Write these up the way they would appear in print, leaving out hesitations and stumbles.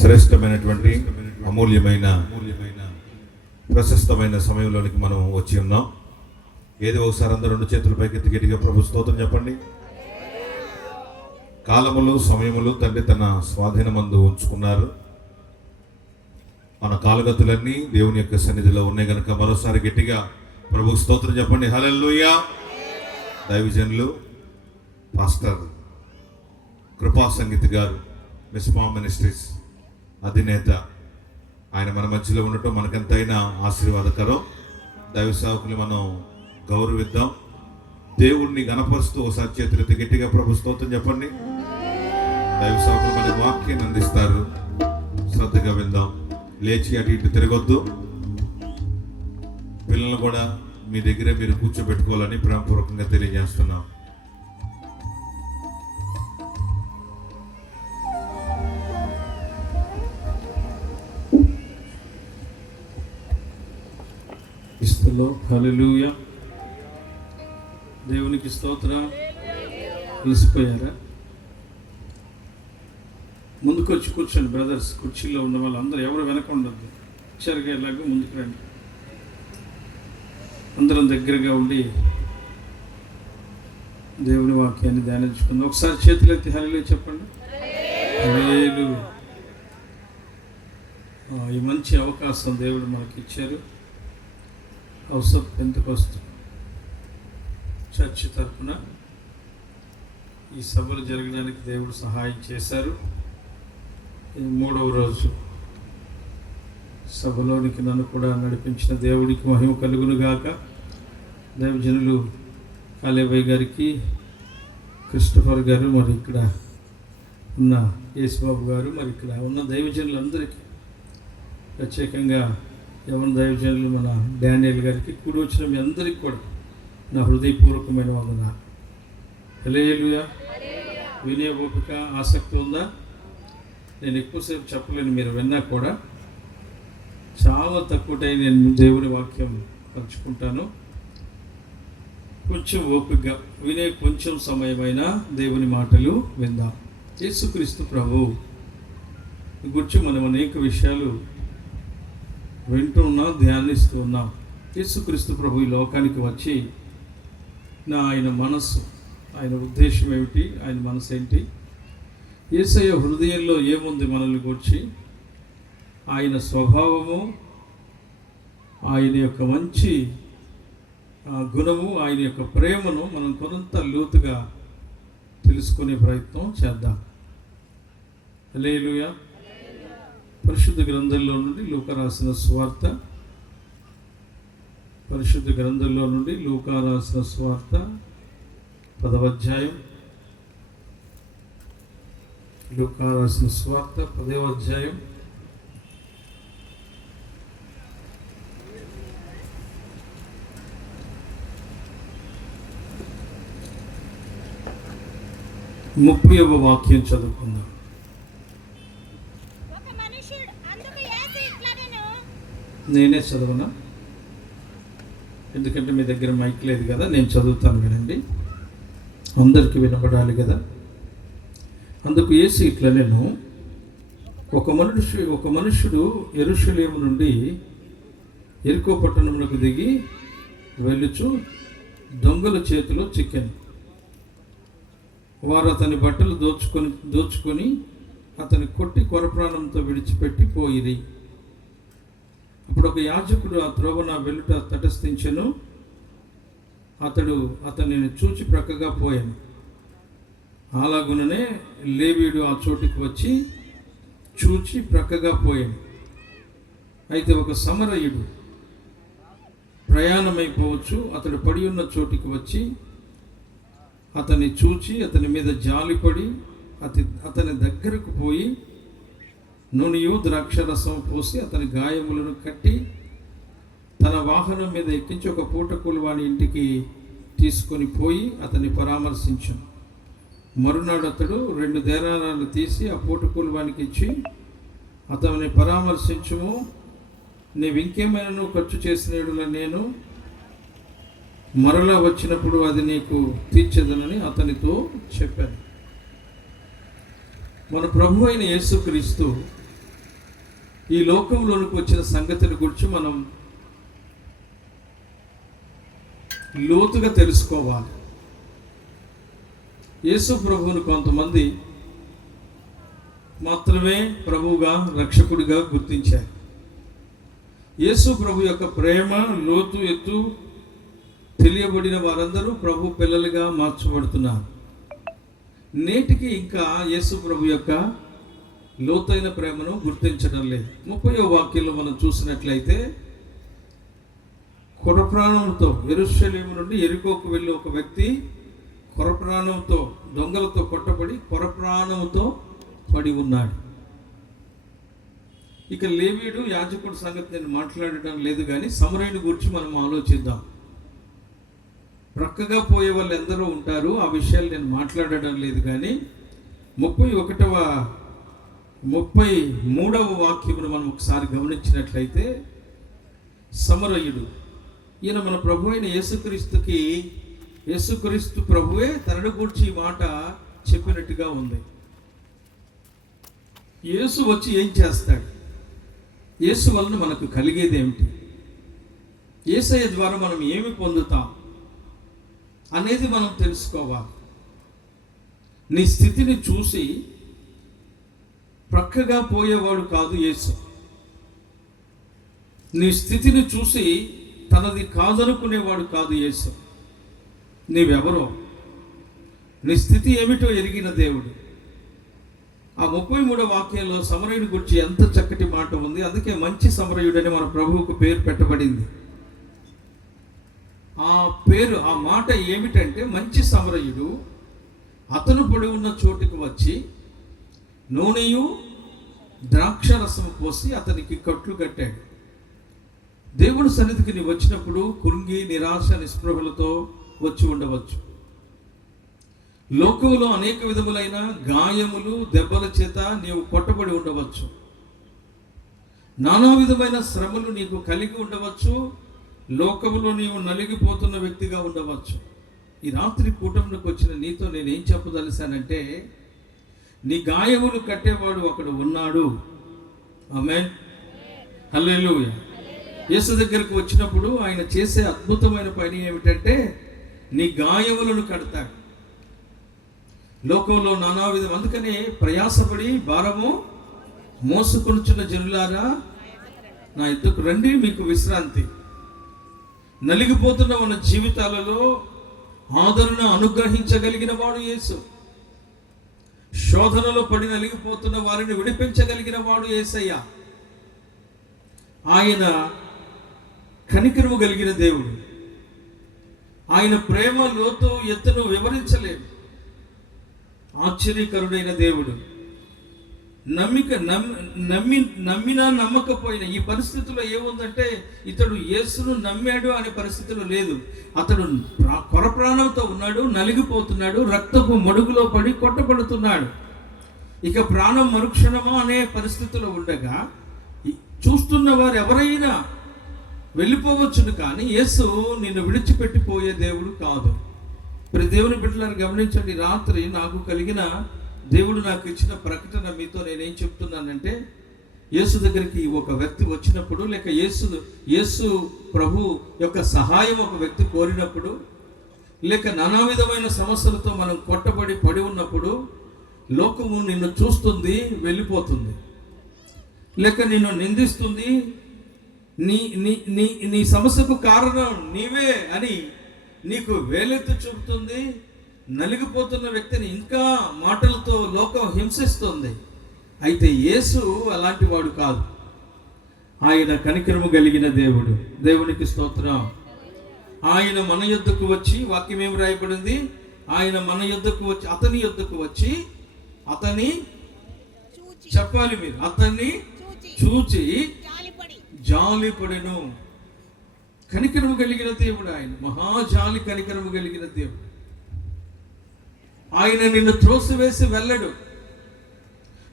శ్రేష్టమైనటువంటి అమూల్యమైన ప్రశస్తమైన సమయంలోనికి మనం వచ్చి ఉన్నాం. ఏదో ఒకసారి అందరూ రెండు చేతుల పైకి గట్టిగా ప్రభు స్తోత్రం చెప్పండి. కాలములు సమయములు తండ్రి తన స్వాధీనమందు ఉంచుకున్నారు. మన కాలగతులన్నీ దేవుని యొక్క సన్నిధిలో ఉన్నాయి కనుక మరోసారి గట్టిగా ప్రభు స్తోత్రం చెప్పండి. హల్లెలూయా. దైవజనులు పాస్టర్ కృపా సంగీత్ గారు, మిస్మా మినిస్ట్రీస్ అధినేత, ఆయన మన మధ్యలో ఉండటం మనకెంతైనా ఆశీర్వాదకరం. దైవ సేవకులు మనం గౌరవిద్దాం. దేవుణ్ణి గణపరుస్తూ ఒకసారి చేతులెత్తి గట్టిగా ప్రభు స్తోత్రం చెప్పండి. దైవ సేవకులు మన వాక్యాన్ని అందిస్తారు. శ్రద్ధగా విందాం. లేచి అటు ఇటు తిరగొద్దు. పిల్లలు కూడా మీ దగ్గరే మీరు కూర్చోబెట్టుకోవాలని ప్రేమపూర్వకంగా తెలియజేస్తున్నాం. హల్లెలూయా. దేవునికి స్తోత్రం. కలిసిపోయారా? ముందుకు వచ్చి కూర్చోండి బ్రదర్స్. కుర్చీలో ఉన్న వాళ్ళందరూ ఎవరు వెనక ఉండద్దు. చరిగా ఇలాగ ముందుకు రండి. అందరం దగ్గరగా ఉండి దేవుని వాక్యాన్ని ధ్యానించుకుందాం. ఒకసారి చేతులెత్తి హల్లెలూయా చెప్పండి. హల్లెలూయా. ఈ మంచి అవకాశం దేవుడు మనకి ఇచ్చారు. హౌస్ ఆఫ్ పెంతెకోస్త్ చర్చ్ తరఫున ఈ సభలు జరగడానికి దేవుడు సహాయం చేశారు. ఇది 3వ రోజు సభలోనికి నన్ను కూడా నడిపించిన దేవుడికి మహిమ కలుగును గాక. దైవజనులు కాలేబయ్య గారికి, క్రిస్టఫర్ గారు, మరి ఇక్కడ ఉన్న యేసుబాబు గారు, మరి ఇక్కడ ఉన్న దైవజనులందరికీ, ప్రత్యేకంగా యవన దైవజనులు మన డానియల్ గారికి, కూడి వచ్చిన మీ అందరికీ కూడా నా హృదయపూర్వకమైన వందనాలు. హల్లెలూయా. వినే ఓపిక ఆసక్తి ఉందా? నేను ఎక్కువసేపు చెప్పలేను, మీరు విన్నా కూడా చాలా తక్కువ టైం నేను దేవుని వాక్యం పంచుకుంటాను. కొంచెం ఓపికగా వినే కొంచెం సమయమైనా దేవుని మాటలు విందాం. యేసుక్రీస్తు ప్రభువు గురించి మనం అనేక విషయాలు వింటూ ఉన్నాం, ధ్యానిస్తూ ఉన్నాం. యేసుక్రీస్తు ప్రభు ఈ లోకానికి వచ్చి ఆయన మనస్సు, ఆయన ఉద్దేశం ఏమిటి, ఆయన మనసు ఏంటి, యేసయ్య హృదయంలో ఏముంది మనల్ని గురించి, ఆయన స్వభావము, ఆయన యొక్క మంచి గుణము, ఆయన యొక్క ప్రేమను మనం కొంత లోతుగా తెలుసుకునే ప్రయత్నం చేద్దాం. హల్లెలూయా. పరిశుద్ధ గ్రంథంలో నుండి లూకా రాసిన సువార్త, పరిశుద్ధ గ్రంథంలో నుండి లూకా రాసిన సువార్త 10వ అధ్యాయం. లూకా రాసిన సువార్త 10వ అధ్యాయం. ముప్పైవ వాక్యం చదువుకుందాం. నేనే చదవనా? ఎందుకంటే మీ దగ్గర మైక్ లేదు కదా, నేను చదువుతాను వినండి, అందరికీ వినపడాలి కదా. అందుకు యేసు ఇట్లా, నేను ఒక మనుషుడు యెరూషలేము నుండి యెరికో పట్టణమునకు దిగి వెళ్ళుచు దొంగల చేతిలో చిక్కాను. వారు అతని బట్టలు దోచుకొని అతని కొట్టి కొరప్రాణంతో విడిచిపెట్టి పోయిరి. అప్పుడు ఒక యాజకుడు ఆ త్రోవన వెళ్ళుట తటస్థించెను. అతడు అతనిని చూచి ప్రక్కగా పోయాను. అలాగుననే లేవీయుడు ఆ చోటుకి వచ్చి చూచి ప్రక్కగా పోయాను. అయితే ఒక సమరయుడు ప్రయాణమైపోవచ్చు, అతడు పడి ఉన్న చోటికి వచ్చి అతన్ని చూచి అతని మీద జాలిపడి అతని దగ్గరకు పోయి నూనెయు ద్రాక్షరసం పోసి అతని గాయములను కట్టి తన వాహనం మీద ఎక్కించి ఒక పూటకూలి వాని ఇంటికి తీసుకొని పోయి అతన్ని పరామర్శించాను. మరునాడు అతడు 2 దేనారాలు తీసి ఆ పూటకూలి వానికి ఇచ్చి, అతన్ని పరామర్శించుము, నీవు ఇంకేమైనా ఖర్చు చేసిన యెడల నేను మరలా వచ్చినప్పుడు అది నీకు తీర్చదనని అతనితో చెప్పాను. మన ప్రభు అయిన యేసుక్రీస్తు ఈ లోకంలోనికి వచ్చిన సంగతిని గురించి మనం లోతుగా తెలుసుకోవాలి. యేసు ప్రభువుని కొంతమంది మాత్రమే ప్రభువుగా, రక్షకుడిగా గుర్తించారు. యేసు ప్రభు యొక్క ప్రేమ లోతు ఎత్తు తెలియబడిన వారందరూ ప్రభు పిల్లలుగా మార్చబడుతున్నారు. నేటికి ఇంకా యేసు ప్రభు యొక్క లోతైన ప్రేమను గుర్తించడం లేదు. 30వ వాక్యంలో మనం చూసినట్లయితే, కొరప్రాణంతో యెరూషలేము నుండి యెరికోకు వెళ్ళి ఒక వ్యక్తి కొరప్రాణంతో, దొంగలతో కొట్టబడి కొరప్రాణంతో పడి ఉన్నాడు. ఇక లేవీయుడు, యాజకుడు సంగతి నేను మాట్లాడటం లేదు, కానీ సమరయుని గురించి మనం ఆలోచిద్దాం. ప్రక్కగా పోయే వాళ్ళు ఎందరో ఉంటారు, ఆ విషయాలు నేను మాట్లాడటం లేదు. కానీ 33వ వాక్యమును మనం ఒకసారి గమనించినట్లయితే, సమరయుడు, ఈయన మన ప్రభు అయిన యేసుక్రీస్తు ప్రభువే తనను గూర్చి ఈ మాట చెప్పినట్టుగా ఉంది. యేసు వచ్చి ఏం చేస్తాడు? యేసు వలన మనకు కలిగేది ఏమిటి? యేసయ్య ద్వారా మనం ఏమి పొందుతాం అనేది మనం తెలుసుకోవాలి. నీ స్థితిని చూసి ప్రక్కగా పోయేవాడు కాదు యేసు. నీ స్థితిని చూసి తనది కాదనుకునేవాడు కాదు యేసు. నీవెవరో, నీ స్థితి ఏమిటో ఎరిగిన దేవుడు. ఆ 33వ వాక్యంలో సమరయుడి గురించి ఎంత చక్కటి మాట ఉంది. అందుకే మంచి సమరయుడని మన ప్రభువుకు పేరు పెట్టబడింది. ఆ పేరు, ఆ మాట ఏమిటంటే, మంచి సమరయుడు అతను పడి ఉన్న చోటుకు వచ్చి నూనెయు ద్రాక్షరసము పోసి అతనికి కట్లు కట్టాడు. దేవుని సన్నిధికి నీవు వచ్చినప్పుడు కృంగి నిరాశ నిస్పృహలతో వచ్చి ఉండవచ్చు. లోకంలో అనేక విధములైన గాయములు, దెబ్బల చేత నీవు కొట్టబడి ఉండవచ్చు. నానా విధమైన శ్రమలు నీకు కలిగి ఉండవచ్చు. లోకములో నీవు నలిగిపోతున్న వ్యక్తిగా ఉండవచ్చు. ఈ రాత్రి కూటమికి వచ్చిన నీతో నేనేం చెప్పదలిసానంటే, నీ గాయములు కట్టేవాడు ఒకడు ఉన్నాడు. ఆమేన్, హల్లెలూయా. యేసు దగ్గరకు వచ్చినప్పుడు ఆయన చేసే అద్భుతమైన పని ఏమిటంటే, నీ గాయములను కడతాడు. లోకంలో నానా విధం, అందుకనే ప్రయాసపడి భారము మోసుకొనుచున్న జనులారా నా ఎద్దుకు రండి, మీకు విశ్రాంతి. నలిగిపోతున్న మన జీవితాలలో ఆదరణ అనుగ్రహించగలిగిన వాడు యేసు. శోధనలో పడి నలిగిపోతున్న వారిని విడిపించగలిగిన వాడు యేసయ్య. ఆయన కనికరము కలిగిన దేవుడు. ఆయన ప్రేమ లోతు ఎత్తును వివరించలేము. ఆశ్చర్యకరుడైన దేవుడు. నమ్మినా నమ్మకపోయినా ఈ పరిస్థితిలో ఏముందంటే, ఇతడు యేసును నమ్మాడు అనే పరిస్థితిలో లేదు. అతడు కొరప్రాణంతో ఉన్నాడు, నలిగిపోతున్నాడు, రక్తపు మడుగులో పడి కొట్టబడుతున్నాడు. ఇక ప్రాణం మరుక్షణమా అనే పరిస్థితిలో ఉండగా చూస్తున్న వారు ఎవరైనా వెళ్ళిపోవచ్చును, కానీ యేసు నిన్ను విడిచిపెట్టిపోయే దేవుడు కాదు. ప్రతి దేవుని బిడ్డలను గమనించండి. రాత్రి నాకు కలిగిన, దేవుడు నాకు ఇచ్చిన ప్రకటన మీతో నేనేం చెప్తున్నానంటే, యేసు దగ్గరికి ఒక వ్యక్తి వచ్చినప్పుడు, లేక యేసు ప్రభు యొక్క సహాయం ఒక వ్యక్తి కోరినప్పుడు, లేక నానా విధమైన సమస్యలతో మనం కొట్టబడి పడి ఉన్నప్పుడు, లోకము నిన్ను చూస్తుంది, వెళ్ళిపోతుంది. లేక నిన్ను నిందిస్తుంది, నీ సమస్యకు కారణం నీవే అని నీకు వేలెత్తి చూపుతుంది. నలిగిపోతున్న వ్యక్తిని ఇంకా మాటలతో లోకం హింసిస్తుంది. అయితే యేసు అలాంటి వాడు కాదు. ఆయన కనికరము కలిగిన దేవుడు. దేవునికి స్తోత్రం. ఆయన మన యొద్దకు వచ్చి, వాక్యం ఏమి రాయబడింది? ఆయన మన యొద్దకు వచ్చి, అతని యొద్దకు వచ్చి, అతని చెప్పాలి మీరు, అతన్ని చూచి జాలిపడెను. కనికరము కలిగిన దేవుడు ఆయన. మహాజాలి కనికరము కలిగిన దేవుడు. ఆయన నిన్ను త్రోసివేసి వెళ్ళడు.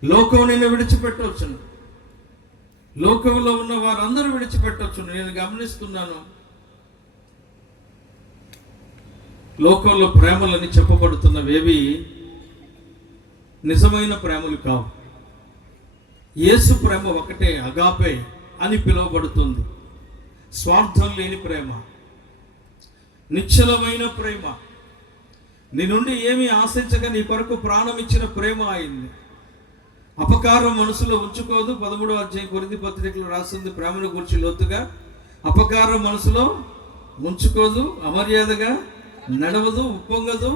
లోకం నిన్ను విడిచిపెట్టవచ్చును, లోకంలో ఉన్న వారందరూ విడిచిపెట్టవచ్చును. నేను గమనిస్తున్నాను, లోకంలో ప్రేమలని చెప్పబడుతున్నవేవి నిజమైన ప్రేమలు కావు. యేసు ప్రేమ ఒకటే, అగాపే అని పిలువబడుతుంది. స్వార్థం లేని ప్రేమ, నిశ్చలమైన ప్రేమ, నీ నుండి ఏమీ ఆశించక నీ కొరకు ప్రాణం ఇచ్చిన ప్రేమ ఆయన్ని. అపకారం మనసులో ఉంచుకోదు. 13వ అధ్యాయం కొరింథీ పత్రికలో రాసింది ప్రేమను గురించి లోతుగా. అపకారం మనసులో ఉంచుకోదు, అమర్యాదగా నడవదు, ఉప్పొంగదు.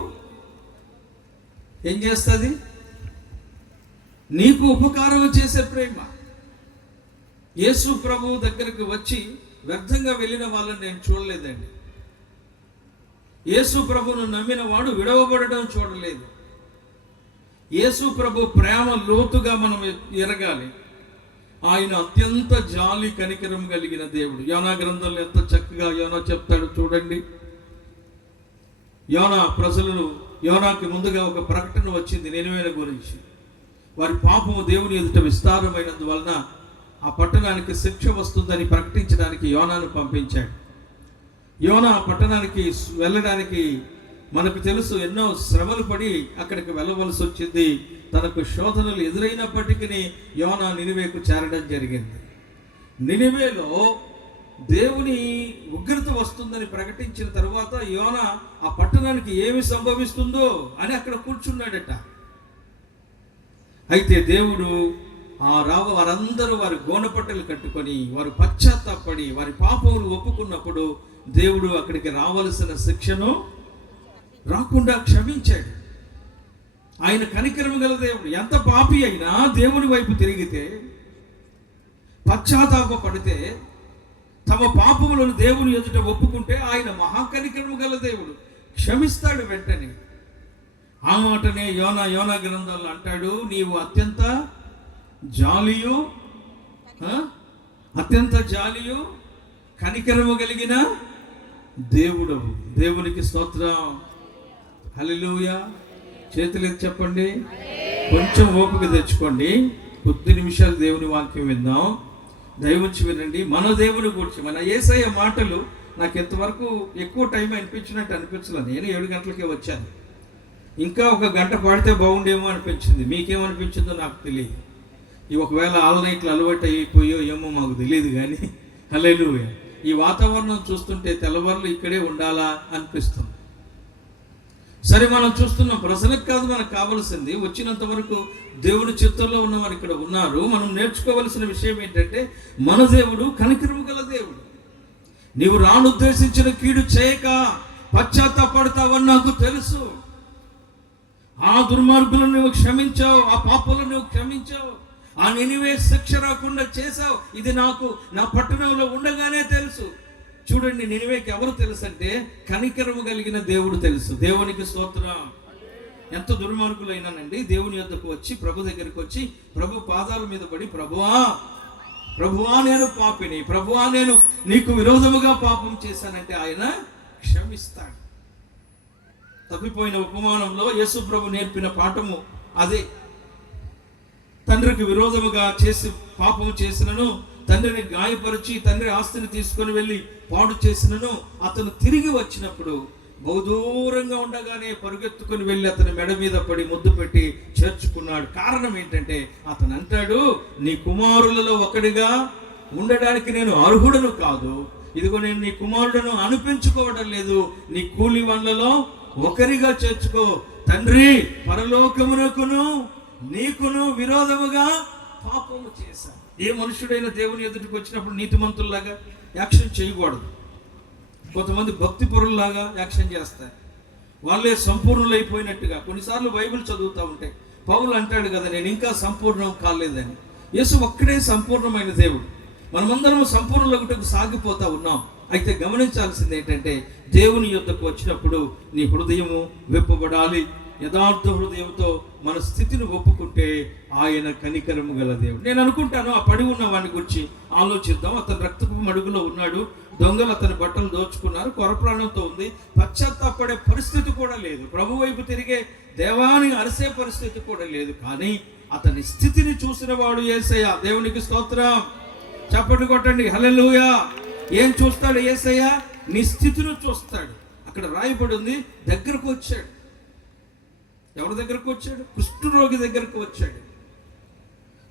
ఏం చేస్తుంది? నీకు ఉపకారం చేసే ప్రేమ. యేసు ప్రభు దగ్గరికి వచ్చి వ్యర్థంగా వెళ్ళిన వాళ్ళని నేను చూడలేదండి. యేసు ప్రభువును నమ్మిన వాడు విడవబడడం చూడలేదు. యేసు ప్రభు ప్రేమ లోతుగా మనం ఎరగాలి. ఆయన అత్యంత జాలి కనికరం కలిగిన దేవుడు. యోనా గ్రంథంలో ఎంత చక్కగా యోనా చెప్తాడు చూడండి. యోనాకి ముందుగా ఒక ప్రకటన వచ్చింది నినివే గురించి. వారి పాపము దేవుని ఎదుట విస్తారమైనందువలన ఆ పట్టణానికి శిక్ష వస్తుందని ప్రకటించడానికి యోనాను పంపించాడు. యోనా పట్టణానికి వెళ్ళడానికి మనకు తెలుసు ఎన్నో శ్రమలు పడి అక్కడికి వెళ్ళవలసి వచ్చింది. తనకు శోధనలు ఎదురైనప్పటికీ యోనా నినివేకు చేరడం జరిగింది. నినివేలో దేవుని ఉగ్రత వస్తుందని ప్రకటించిన తర్వాత యోనా ఆ పట్టణానికి ఏమి సంభవిస్తుందో అని అక్కడ కూర్చున్నాడట. అయితే దేవుడు వారందరూ వారి గోనపట్టలు కట్టుకొని వారు పశ్చాత్తాపడి వారి పాపములు ఒప్పుకున్నప్పుడు దేవుడు అక్కడికి రావలసిన శిక్షను రాకుండా క్షమించాడు. ఆయన కనికరము గల దేవుడు. ఎంత పాపి అయినా దేవుని వైపు తిరిగితే, పశ్చాత్తాప పడితే, తమ పాపములను దేవుని ఎదుట ఒప్పుకుంటే ఆయన మహాకనికరము గల దేవుడు, క్షమిస్తాడు వెంటనే. ఆ మాటనే యోనా గ్రంథంలో అంటాడు, నీవు అత్యంత జాలియు కనికరము కలిగిన దేవుడవు. దేవునికి స్తోత్రం. హల్లెలూయా. చేతులు చెప్పండి. కొంచెం ఓపిక తెచ్చుకోండి. కొద్ది నిమిషాలు దేవుని వాక్యం విందాం. దయవుంచి వినండి. మన దేవుని గురించి, మన యేసయ్య మాటలు నాకు ఎంతవరకు ఎక్కువ టైం అనిపించలేదు. నేను 7 గంటలకే వచ్చాను. ఇంకా 1 గంట పాడితే బాగుండేమో అనిపించింది. మీకేమనిపించిందో నాకు తెలియదు. ఒకవేళ ఆల్ నైట్లు అలవాటు అయిపోయో ఏమో మాకు తెలియదు. కానీ హల్లెలూయా. ఈ వాతావరణం చూస్తుంటే తెల్లవారులు ఇక్కడే ఉండాలా అనిపిస్తుంది. సరే, మనం చూస్తున్నాం. ప్రజలకు కాదు మనకు కావలసింది. వచ్చినంత వరకు దేవుడి చిత్తంలో ఉన్నవారు ఇక్కడ ఉన్నారు. మనం నేర్చుకోవలసిన విషయం ఏంటంటే, మన దేవుడు కనికరము గల దేవుడు. నీవు రానుద్దేశించిన కీడు చేయక పశ్చాత్తాపడతావని నాకు తెలుసు. ఆ దుర్మార్గులను నువ్వు క్షమించావు, ఆ పాపాలను నువ్వు క్షమించావు, ఆ నినివే శిక్ష రాకుండా చేశావు. ఇది నాకు నా పట్టణంలో ఉండగానే తెలుసు. చూడండి, నినివేకి ఎవరు తెలుసు అంటే కనికరము కలిగిన దేవుడు తెలుసు. దేవునికి స్తోత్రం. ఎంత దుర్మార్గులైనానండి దేవుని యొద్దకు వచ్చి, ప్రభు దగ్గరికి వచ్చి, ప్రభు పాదాల మీద పడి, ప్రభువా నేను పాపిని, ప్రభువా నేను నీకు విరోధముగా పాపం చేశానంటే ఆయన క్షమిస్తాడు. తప్పిపోయిన ఉపమానంలో యేసు ప్రభు నేర్పిన పాఠము అదే. తండ్రికి విరోధముగా చేసి పాపము చేసినను, తండ్రిని గాయపరిచి తండ్రి ఆస్తిని తీసుకొని వెళ్ళి పాడు చేసినను, అతను తిరిగి వచ్చినప్పుడు బహుదూరంగా ఉండగానే పరుగెత్తుకుని వెళ్ళి అతని మెడ మీద పడి ముద్దు పెట్టి చేర్చుకున్నాడు. కారణం ఏంటంటే అతను అంటాడు, నీ కుమారులలో ఒకడిగా ఉండడానికి నేను అర్హుడను కాదు. ఇదిగో నేను నీ కుమారుడను అనిపించుకోవడం లేదు, నీ కూలి వాళ్ళలో ఒకరిగా చేర్చుకో. తండ్రి, పరలోకమునకును నీకును విరోధముగా పాపము చేశాను. ఏ మనుషుడైన దేవుని ఎదుటికి వచ్చినప్పుడు నీతిమంతుల్లాగా యాక్షన్ చేయకూడదు. కొంతమంది భక్తి పరుల్లాగా యాక్షన్ చేస్తారు. వాళ్ళే సంపూర్ణులైపోయినట్టుగా. కొన్నిసార్లు బైబిల్ చదువుతూ ఉంటే పౌలు అంటాడు కదా, నేను ఇంకా సంపూర్ణం కాలేదని. యేసు ఒక్కడే సంపూర్ణమైన దేవుడు. మనమందరం సంపూర్ణులకు సాగిపోతా ఉన్నాం. అయితే గమనించాల్సింది ఏంటంటే, దేవుని యొద్దకు వచ్చినప్పుడు నీ హృదయము విప్పబడాలి. యథార్థ హృదయంతో మన స్థితిని ఒప్పుకుంటే ఆయన కనికరము గల దేవుడు. నేను అనుకుంటాను, ఆ పడి ఉన్న వాడిని గురించి ఆలోచిద్దాం. అతను రక్తపు మడుగులో ఉన్నాడు. దొంగలు అతని బట్టలు దోచుకున్నారు. కొరప్రాణంతో ఉంది. పశ్చాత్తాపడే పరిస్థితి కూడా లేదు. ప్రభు వైపు తిరిగే దేవాన్ని అరిసే పరిస్థితి కూడా లేదు. కానీ అతని స్థితిని చూసిన వాడు యేసయ్య. దేవునికి స్తోత్రం. చప్పటి కొట్టండి. హల్లెలూయా. ఏం చూస్తాడు యేసయ్య? నీ స్థితిని చూస్తాడు. అక్కడ రాయబడి ఉంది, దగ్గరకు వచ్చాడు. ఎవరి దగ్గరకు వచ్చాడు? కుష్ఠరోగి దగ్గరకు వచ్చాడు.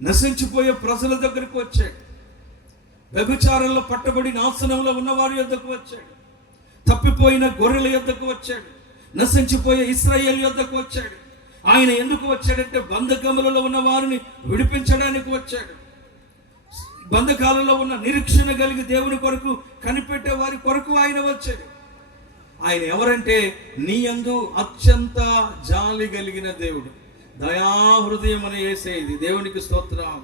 నశించిపోయే ప్రజల దగ్గరికి వచ్చాడు. వ్యభిచారంలో పట్టబడి నాశనంలో ఉన్న వారి యొద్దకు వచ్చాడు. తప్పిపోయిన గొర్రెల యొద్దకు వచ్చాడు. నశించిపోయే ఇశ్రాయేలు యొద్దకు వచ్చాడు. ఆయన ఎందుకు వచ్చాడంటే బంధకములలో ఉన్న వారిని విడిపించడానికి వచ్చాడు. బంధకాలలో ఉన్న నిరీక్షణ కలిగి దేవుని కొరకు కనిపెట్టే వారి కొరకు ఆయన వచ్చాడు. ఆయన ఎవరంటే నీ యందు అత్యంత జాలి కలిగిన దేవుడు, దయాహృదయం అని యేసేది. దేవునికి స్తోత్రం.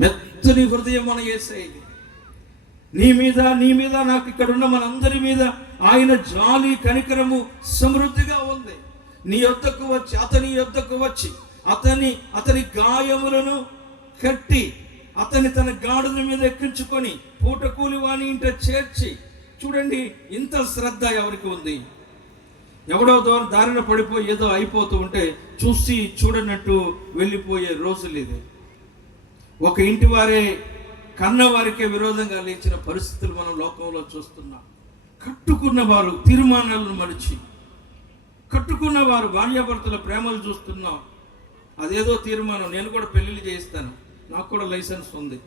మెత్తని హృదయం అని యేసేది. నీ మీద నాకు ఇక్కడ ఉన్న మనందరి మీద ఆయన జాలి కనికరము సమృద్ధిగా ఉంది. నీ యొద్దకు వచ్చి అతని యొద్దకు వచ్చి అతని గాయములను కట్టి అతని తన గాడుల మీద ఎక్కించుకొని పూటకూలి వాని ఇంట చేర్చి. చూడండి, ఇంత శ్రద్ధ ఎవరికి ఉంది? ఎవడో దారిన పడిపోయి ఏదో అయిపోతూ ఉంటే చూసి చూడనట్టు వెళ్ళిపోయే రోజులు ఇది. ఒక ఇంటి వారే కన్న వారికే విరోధంగా లేచిన పరిస్థితులు మనం లోకంలో చూస్తున్నాం. కట్టుకున్న వారు తీర్మానాలను మరిచి, కట్టుకున్న వారు భార్యాభర్తల ప్రేమలు చూస్తున్నాం. అదేదో తీర్మానం, నేను కూడా పెళ్ళిళ్ళు చేయిస్తాను, నాకు కూడా లైసెన్స్ ఉంది.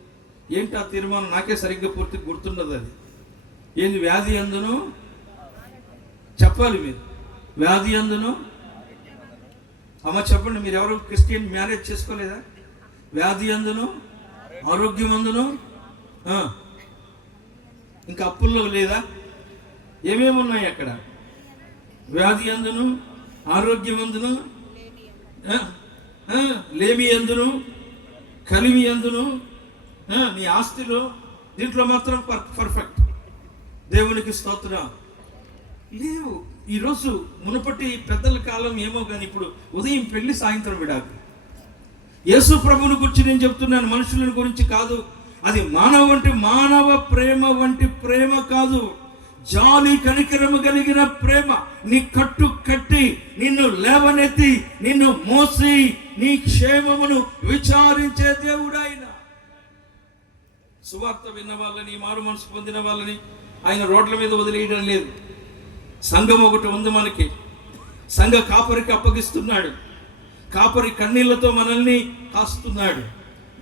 ఏంటి ఆ తీర్మానం? నాకే సరిగ్గా పూర్తి గుర్తుండదు. అది ఏంది? వ్యాధి అందును చెప్పాలి మీరు. వ్యాధి అందును అమ్మ చెప్పండి. మీరు ఎవరు క్రిస్టియన్ మ్యారేజ్ చేసుకోలేదా? వ్యాధి అందును ఆరోగ్యం అందును, ఇంకా అప్పుల్లో లేదా? ఏమేమి ఉన్నాయి అక్కడ? వ్యాధి అందును, ఆరోగ్యం అందును, లేమి అందును, కలిమి అందును, నీ ఆస్తిలో, దీంట్లో మాత్రం పర్ఫెక్ట్. దేవునికి స్తోత్రం. లేవు ఈరోజు. మునుపటి పెద్దల కాలం ఏమో కానీ ఇప్పుడు ఉదయం పెళ్లి, సాయంత్రం విడాకు. యేసు ప్రభువుని గురించి నేను చెప్తున్నాను, మనుషుల గురించి కాదు. అది మానవ ప్రేమ వంటి ప్రేమ కాదు. జాలి కనికరము కలిగిన ప్రేమ. నీ కట్టు కట్టి నిన్ను లేవనెత్తి నిన్ను మోసి నీ క్షేమమును విచారించే దేవుడు ఆయన. సువార్త విన్న వాళ్ళని, మారు మనసు పొందిన వాళ్ళని ఆయన రోడ్ల మీద వదిలేయడం లేదు. సంఘం ఒకటి ఉంది మనకి. సంఘ కాపరికి అప్పగిస్తున్నాడు. కాపరి కన్నీళ్లతో మనల్ని కాస్తున్నాడు.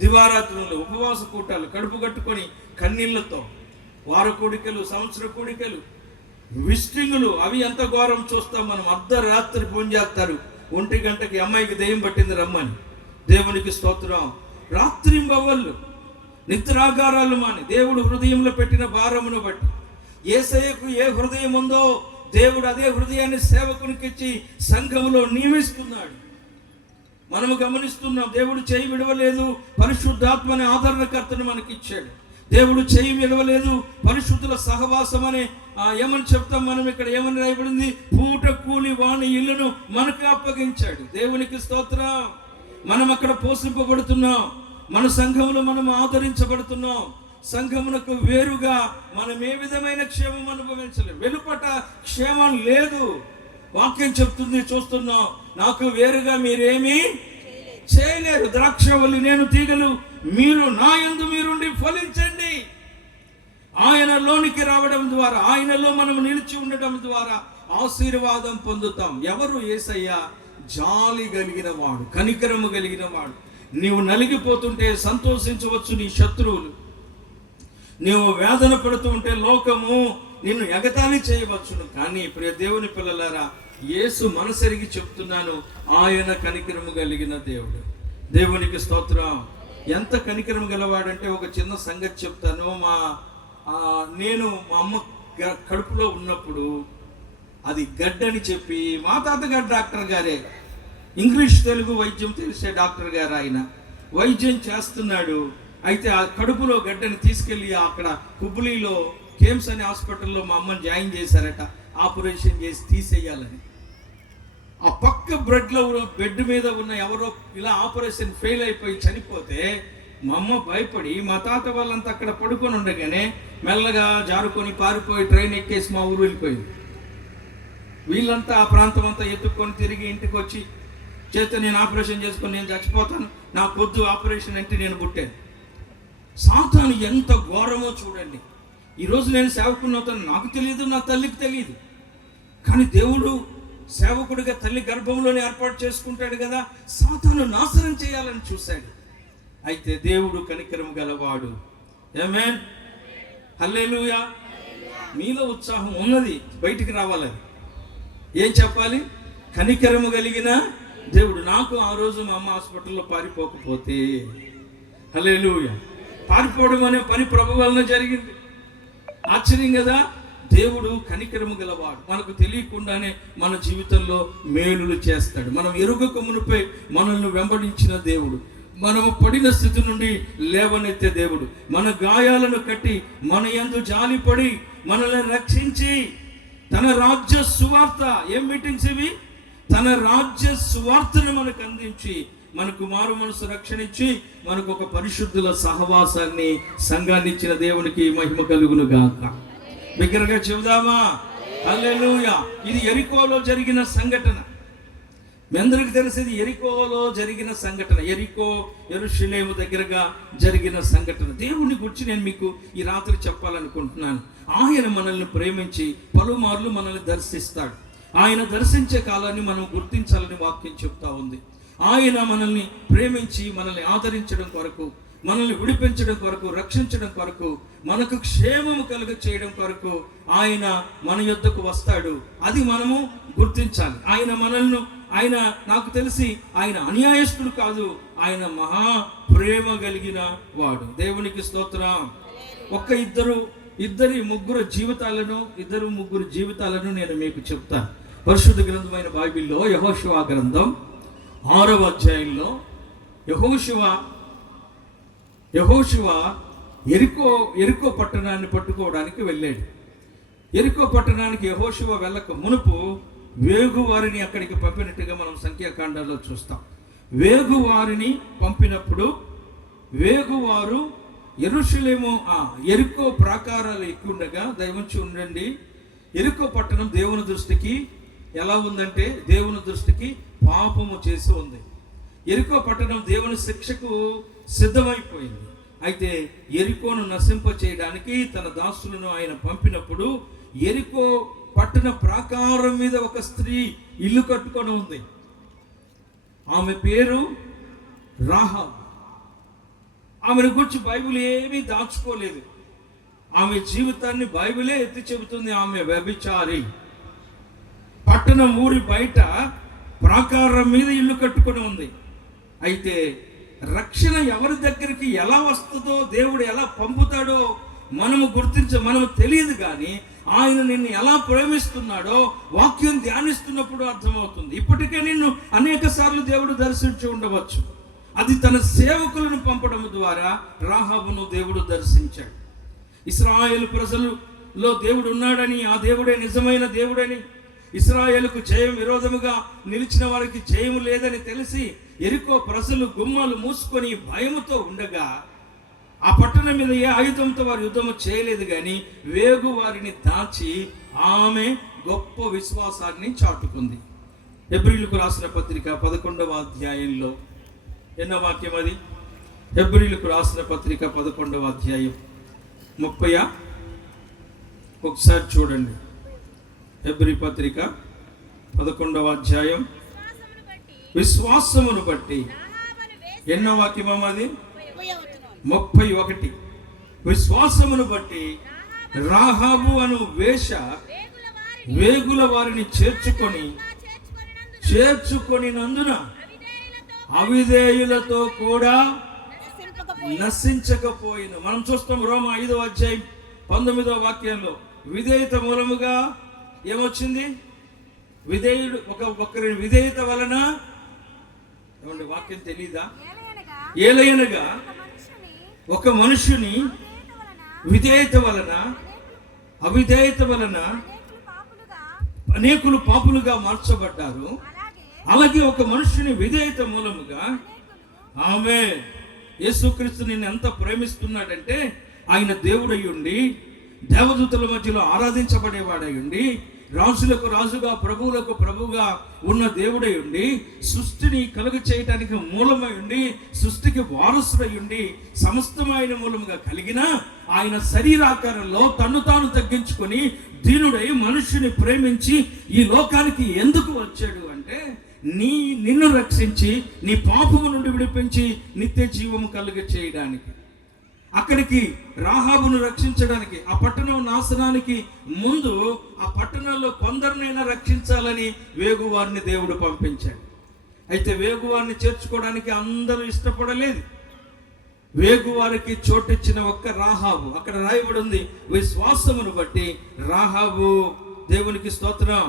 దివారాత్రులు, ఉపవాస కూటాలు, కడుపు కట్టుకొని కన్నీళ్లతో, వార కోడికలు, సంవత్సర కోడికలు, విస్టింగులు, అవి ఎంత ఘోరం చూస్తాం మనం. అర్ధరాత్రి ఫోన్ చేస్తారు, 1 గంటకి అమ్మాయికి దెయ్యం పట్టింది రమ్మని. దేవునికి స్తోత్రం. రాత్రింబవళ్ళు నిద్రాగారాలు మాని దేవుడు హృదయంలో పెట్టిన భారమును బట్టి, యేసయ్యకు ఏ హృదయం ఉందో దేవుడు అదే హృదయాన్ని సేవకునికి ఇచ్చి సంఘములో నియమిస్తున్నాడు. మనము గమనిస్తున్నాం. దేవుడు చేయి విడవలేదు, పరిశుద్ధాత్మని ఆదరణకర్తను మనకి ఇచ్చాడు. దేవుడు చేయి విడవలేదు, పరిశుద్ధుల సహవాసం అనే ఏమని చెప్తాం మనం? ఇక్కడ ఏమని రాయబడింది? పూట కూలి వాణి ఇల్లును మనకు అప్పగించాడు. దేవునికి స్తోత్రం. మనం అక్కడ పోషింపబడుతున్నాం. మన సంఘంలో మనం ఆదరించబడుతున్నాం. సంఘమునకు వేరుగా మనం ఏ విధమైన క్షేమం అనుభవించలేము. వెలుపట క్షేమం లేదు. వాక్యం చెప్తుంది, చూస్తున్నాం. నాకు వేరుగా మీరేమీ చేయలేరు. ద్రాక్షవల్లి నేను తీగలు, మీరు నా యందు మీరుండి ఫలించండి. ఆయనలోనికి రావడం ద్వారా, ఆయనలో మనం నిలిచి ఉండడం ద్వారా ఆశీర్వాదం పొందుతాం. ఎవరు? యేసయ్య. జాలి కలిగిన వాడు, కనికరము కలిగిన వాడు. నీవు నలిగిపోతుంటే సంతోషించవచ్చు నీ శత్రువులు. నీవు వేదన పడుతూ ఉంటే లోకము నిన్ను ఎగతాళి చేయవచ్చును. కానీ ప్రియ దేవుని పిల్లలారా, యేసు మనసెరిగి చెప్తున్నాను, ఆయన కనికరము కలిగిన దేవుడు. దేవునికి స్తోత్రం. ఎంత కనికరము గలవాడంటే, ఒక చిన్న సంగతి చెప్తాను. నేను మా అమ్మ కడుపులో ఉన్నప్పుడు అది గడ్డని చెప్పి, మా తాతగారు డాక్టర్ గారే, ఇంగ్లీష్ తెలుగు వైద్యం తెలిసే డాక్టర్ గారు, ఆయన వైద్యం చేస్తున్నాడు. అయితే ఆ కడుపులో గడ్డని తీసుకెళ్ళి అక్కడ హుబ్లీలో కేమ్స్ అనే హాస్పిటల్లో మా అమ్మని జాయిన్ చేశారట, ఆపరేషన్ చేసి తీసేయాలని. ఆ పక్క బెడ్ మీద ఉన్న ఎవరో ఇలా ఆపరేషన్ ఫెయిల్ అయిపోయి చనిపోతే మా అమ్మ భయపడి, మా తాత వాళ్ళంతా అక్కడ పడుకొని ఉండగానే మెల్లగా జారుకొని పారిపోయి ట్రైన్ ఎక్కేసి మా ఊరు వెళ్ళిపోయింది. వీళ్ళంతా ఆ ప్రాంతం అంతా ఎత్తుక్కొని తిరిగి ఇంటికి వచ్చి, చేత నేను ఆపరేషన్ చేసుకొని నేను చచ్చిపోతాను, నా పొద్దు ఆపరేషన్ అంటే నేను పుట్టాను. సాతాను ఎంత ఘోరమో చూడండి. ఈరోజు నేను సేవకున్నవుతాను, నాకు తెలియదు, నా తల్లికి తెలియదు. కానీ దేవుడు సేవకుడిగా తల్లి గర్భంలోనే ఏర్పాటు చేసుకుంటాడు కదా. సాతాను నాశనం చేయాలని చూశాడు. అయితే దేవుడు కనికరము గలవాడు. ఆమేన్, హల్లెలూయా. మీలో ఉత్సాహం ఉన్నది, బయటికి రావాలి. ఏం చెప్పాలి? కనికరము కలిగిన దేవుడు. నాకు ఆ రోజు మా అమ్మ హాస్పిటల్లో పారిపోకపోతే, హల్లెలూయా, పారిపోవడం అనే పని ప్రభు వలన జరిగింది. ఆశ్చర్యం కదా. దేవుడు కనికరము గలవాడు. మనకు తెలియకుండానే మన జీవితంలో మేలులు చేస్తాడు. మనం ఎరుగక మునిపే మనల్ని వెంబడించిన దేవుడు, మనము పడిన స్థితి నుండి లేవనెత్తే దేవుడు, మన గాయాలను కట్టి మన యందు జాలిపడి మనల్ని రక్షించి తన రాజ్య సువార్త, ఏం మీటింగ్స్ ఇవి? తన రాజ్య సువార్తను మనకు అందించి మనకు మారు మనసు రక్షణ ఇచ్చి మనకు ఒక పరిశుద్ధుల సహవాసాన్ని, సంఘాన్ని ఇచ్చిన దేవునికి మహిమ కలుగును గాక. బిగ్గరగా చెబుదామా? హల్లెలూయా. ఇది యెరికోలో జరిగిన సంఘటన. మీ అందరికి తెలిసేది యెరికోలో జరిగిన సంఘటన. యెరికో యెరూషలేము దగ్గరగా జరిగిన సంఘటన. దేవుని గురించి నేను మీకు ఈ రాత్రి చెప్పాలనుకుంటున్నాను. ఆయన మనల్ని ప్రేమించి పలుమార్లు మనల్ని దర్శిస్తాడు. ఆయన దర్శించే కాలాన్ని మనం గుర్తించాలని వాక్యం చెప్తా ఉంది. ఆయన మనల్ని ప్రేమించి మనల్ని ఆదరించడం కొరకు, మనల్ని విడిపించడం కొరకు, రక్షించడం కొరకు, మనకు క్షేమము కలుగ చేయడం కొరకు ఆయన మన యొద్దకు వస్తాడు. అది మనము గుర్తించాలి. ఆయన నాకు తెలిసి ఆయన అన్యాయస్తుడు కాదు, ఆయన మహా ప్రేమ కలిగిన వాడు. దేవునికి స్తోత్రం. ఇద్దరు ముగ్గురు జీవితాలను నేను మీకు చెప్తాను. పరిశుద్ధ గ్రంథమైన బైబిల్లో యెహోషువ గ్రంథం 6వ అధ్యాయంలో యెహోషువ యెరికో పట్టణాన్ని పట్టుకోవడానికి వెళ్ళాడు. యెరికో పట్టణానికి యెహోషువ వెళ్ళక మునుపు వేగువారిని అక్కడికి పంపినట్టుగా మనం సంఖ్యాకాండాల్లో చూస్తాం. వేగువారిని పంపినప్పుడు వేగువారు యెరూషలేము యెరికో ప్రాకారాలు ఎక్కుండగా, దయవుంచి ఉండండి, యెరికో పట్టణం దేవుని దృష్టికి ఎలా ఉందంటే, దేవుని దృష్టికి పాపము చేసి ఉంది. యెరికో పట్టణం దేవుని శిక్షకు సిద్ధమైపోయింది. అయితే యెరికోను నశింప చేయడానికి తన దాసులను ఆయన పంపినప్పుడు యెరికో పట్టణ ప్రాకారం మీద ఒక స్త్రీ ఇల్లు కట్టుకొని ఉంది. ఆమె పేరు రాహాబు. ఆమెను గురించి బైబిల్ ఏమీ దాచుకోలేదు. ఆమె జీవితాన్ని బైబిలే ఎత్తి చెబుతుంది. ఆమె వ్యభిచారి. పట్టణం ఊరి బయట ప్రాకారం మీద ఇల్లు కట్టుకొని ఉంది. అయితే రక్షణ ఎవరి దగ్గరికి ఎలా వస్తుందో, దేవుడు ఎలా పంపుతాడో మనము తెలియదు. కానీ ఆయన నిన్ను ఎలా ప్రేమిస్తున్నాడో వాక్యం ధ్యానిస్తున్నప్పుడు అర్థమవుతుంది. ఇప్పటికే నిన్ను అనేక సార్లు దేవుడు దర్శించి ఉండవచ్చు. అది తన సేవకులను పంపడం ద్వారా రాహాబును దేవుడు దర్శించాడు. ఇశ్రాయేలు ప్రజలలో దేవుడు ఉన్నాడని, ఆ దేవుడే నిజమైన దేవుడని, ఇశ్రాయేలుకు జయం విరోధముగా నిలిచిన వారికి జయము లేదని తెలిసి యెరికో ప్రజలు గుమ్మాలు మూసుకొని భయముతో ఉండగా, ఆ పట్టణం మీద ఏ ఆయుధంతో వారు యుద్ధము చేయలేదు. కానీ వేగు వారిని దాచి ఆమె గొప్ప విశ్వాసాన్ని చాటుకుంది. హెబ్రీయులకు రాసిన పత్రిక 11వ అధ్యాయంలో ఎన్న వాక్యం అది? హెబ్రీయులకు రాసిన పత్రిక 11వ అధ్యాయం 30. ఒకసారి చూడండి. హెబ్రీ పత్రిక 11వ అధ్యాయం విశ్వాసమును బట్టి ఎన్నో వాక్యం అది? 31. విశ్వాసమును బట్టి రాహాబు అను వేగుల వారిని చేర్చుకొనినందున అవిధేయులతో కూడా నశించకపోయిన. మనం చూస్తాం రోమా 5వ అధ్యాయం 19వ వాక్యంలో విధేయత మూలముగా ఏమొచ్చింది? ఒకరి విధేయత వలన, ఏమండి వాక్యం తెలీదా? ఏలయనగా ఒక మనుషుని విధేయత వలన, అవిధేయత వలన అనేకులు పాపులుగా మార్చబడ్డారు. అలాగే ఒక మనుషుని విధేయత మూలముగా ఆమె యేసుక్రీస్తు నిన్ను ఎంత ప్రేమిస్తున్నాడంటే, ఆయన దేవుడై ఉండి, దేవదూతల మధ్యలో ఆరాధించబడేవాడై ఉండి, రాజులకు రాజుగా, ప్రభువులకు ప్రభువుగా ఉన్న దేవుడై ఉండి, సృష్టిని కలుగ చేయటానికి మూలమై ఉండి, సృష్టికి వారసుడై ఉండి, సమస్తమైన మూలముగా కలిగిన ఆయన శరీరాకారంలో తన్ను తాను తగ్గించుకొని దీనుడై మనుష్యుని ప్రేమించి ఈ లోకానికి ఎందుకు వచ్చాడు అంటే, నిన్ను రక్షించి నీ పాపము నుండి విడిపించి నిత్య జీవము కలుగ చేయడానికి. అక్కడికి రాహాబును రక్షించడానికి, ఆ పట్టణం నాశనానికి ముందు ఆ పట్టణంలో కొందరినైనా రక్షించాలని వేగువారిని దేవుడు పంపించాడు. అయితే వేగువారిని చేర్చుకోవడానికి అందరూ ఇష్టపడలేదు. వేగువారికి చోటిచ్చిన ఒక్క రాహాబు, అక్కడ రాయబడి ఉంది, విశ్వాసమును బట్టి రాహాబు, దేవునికి స్తోత్రం,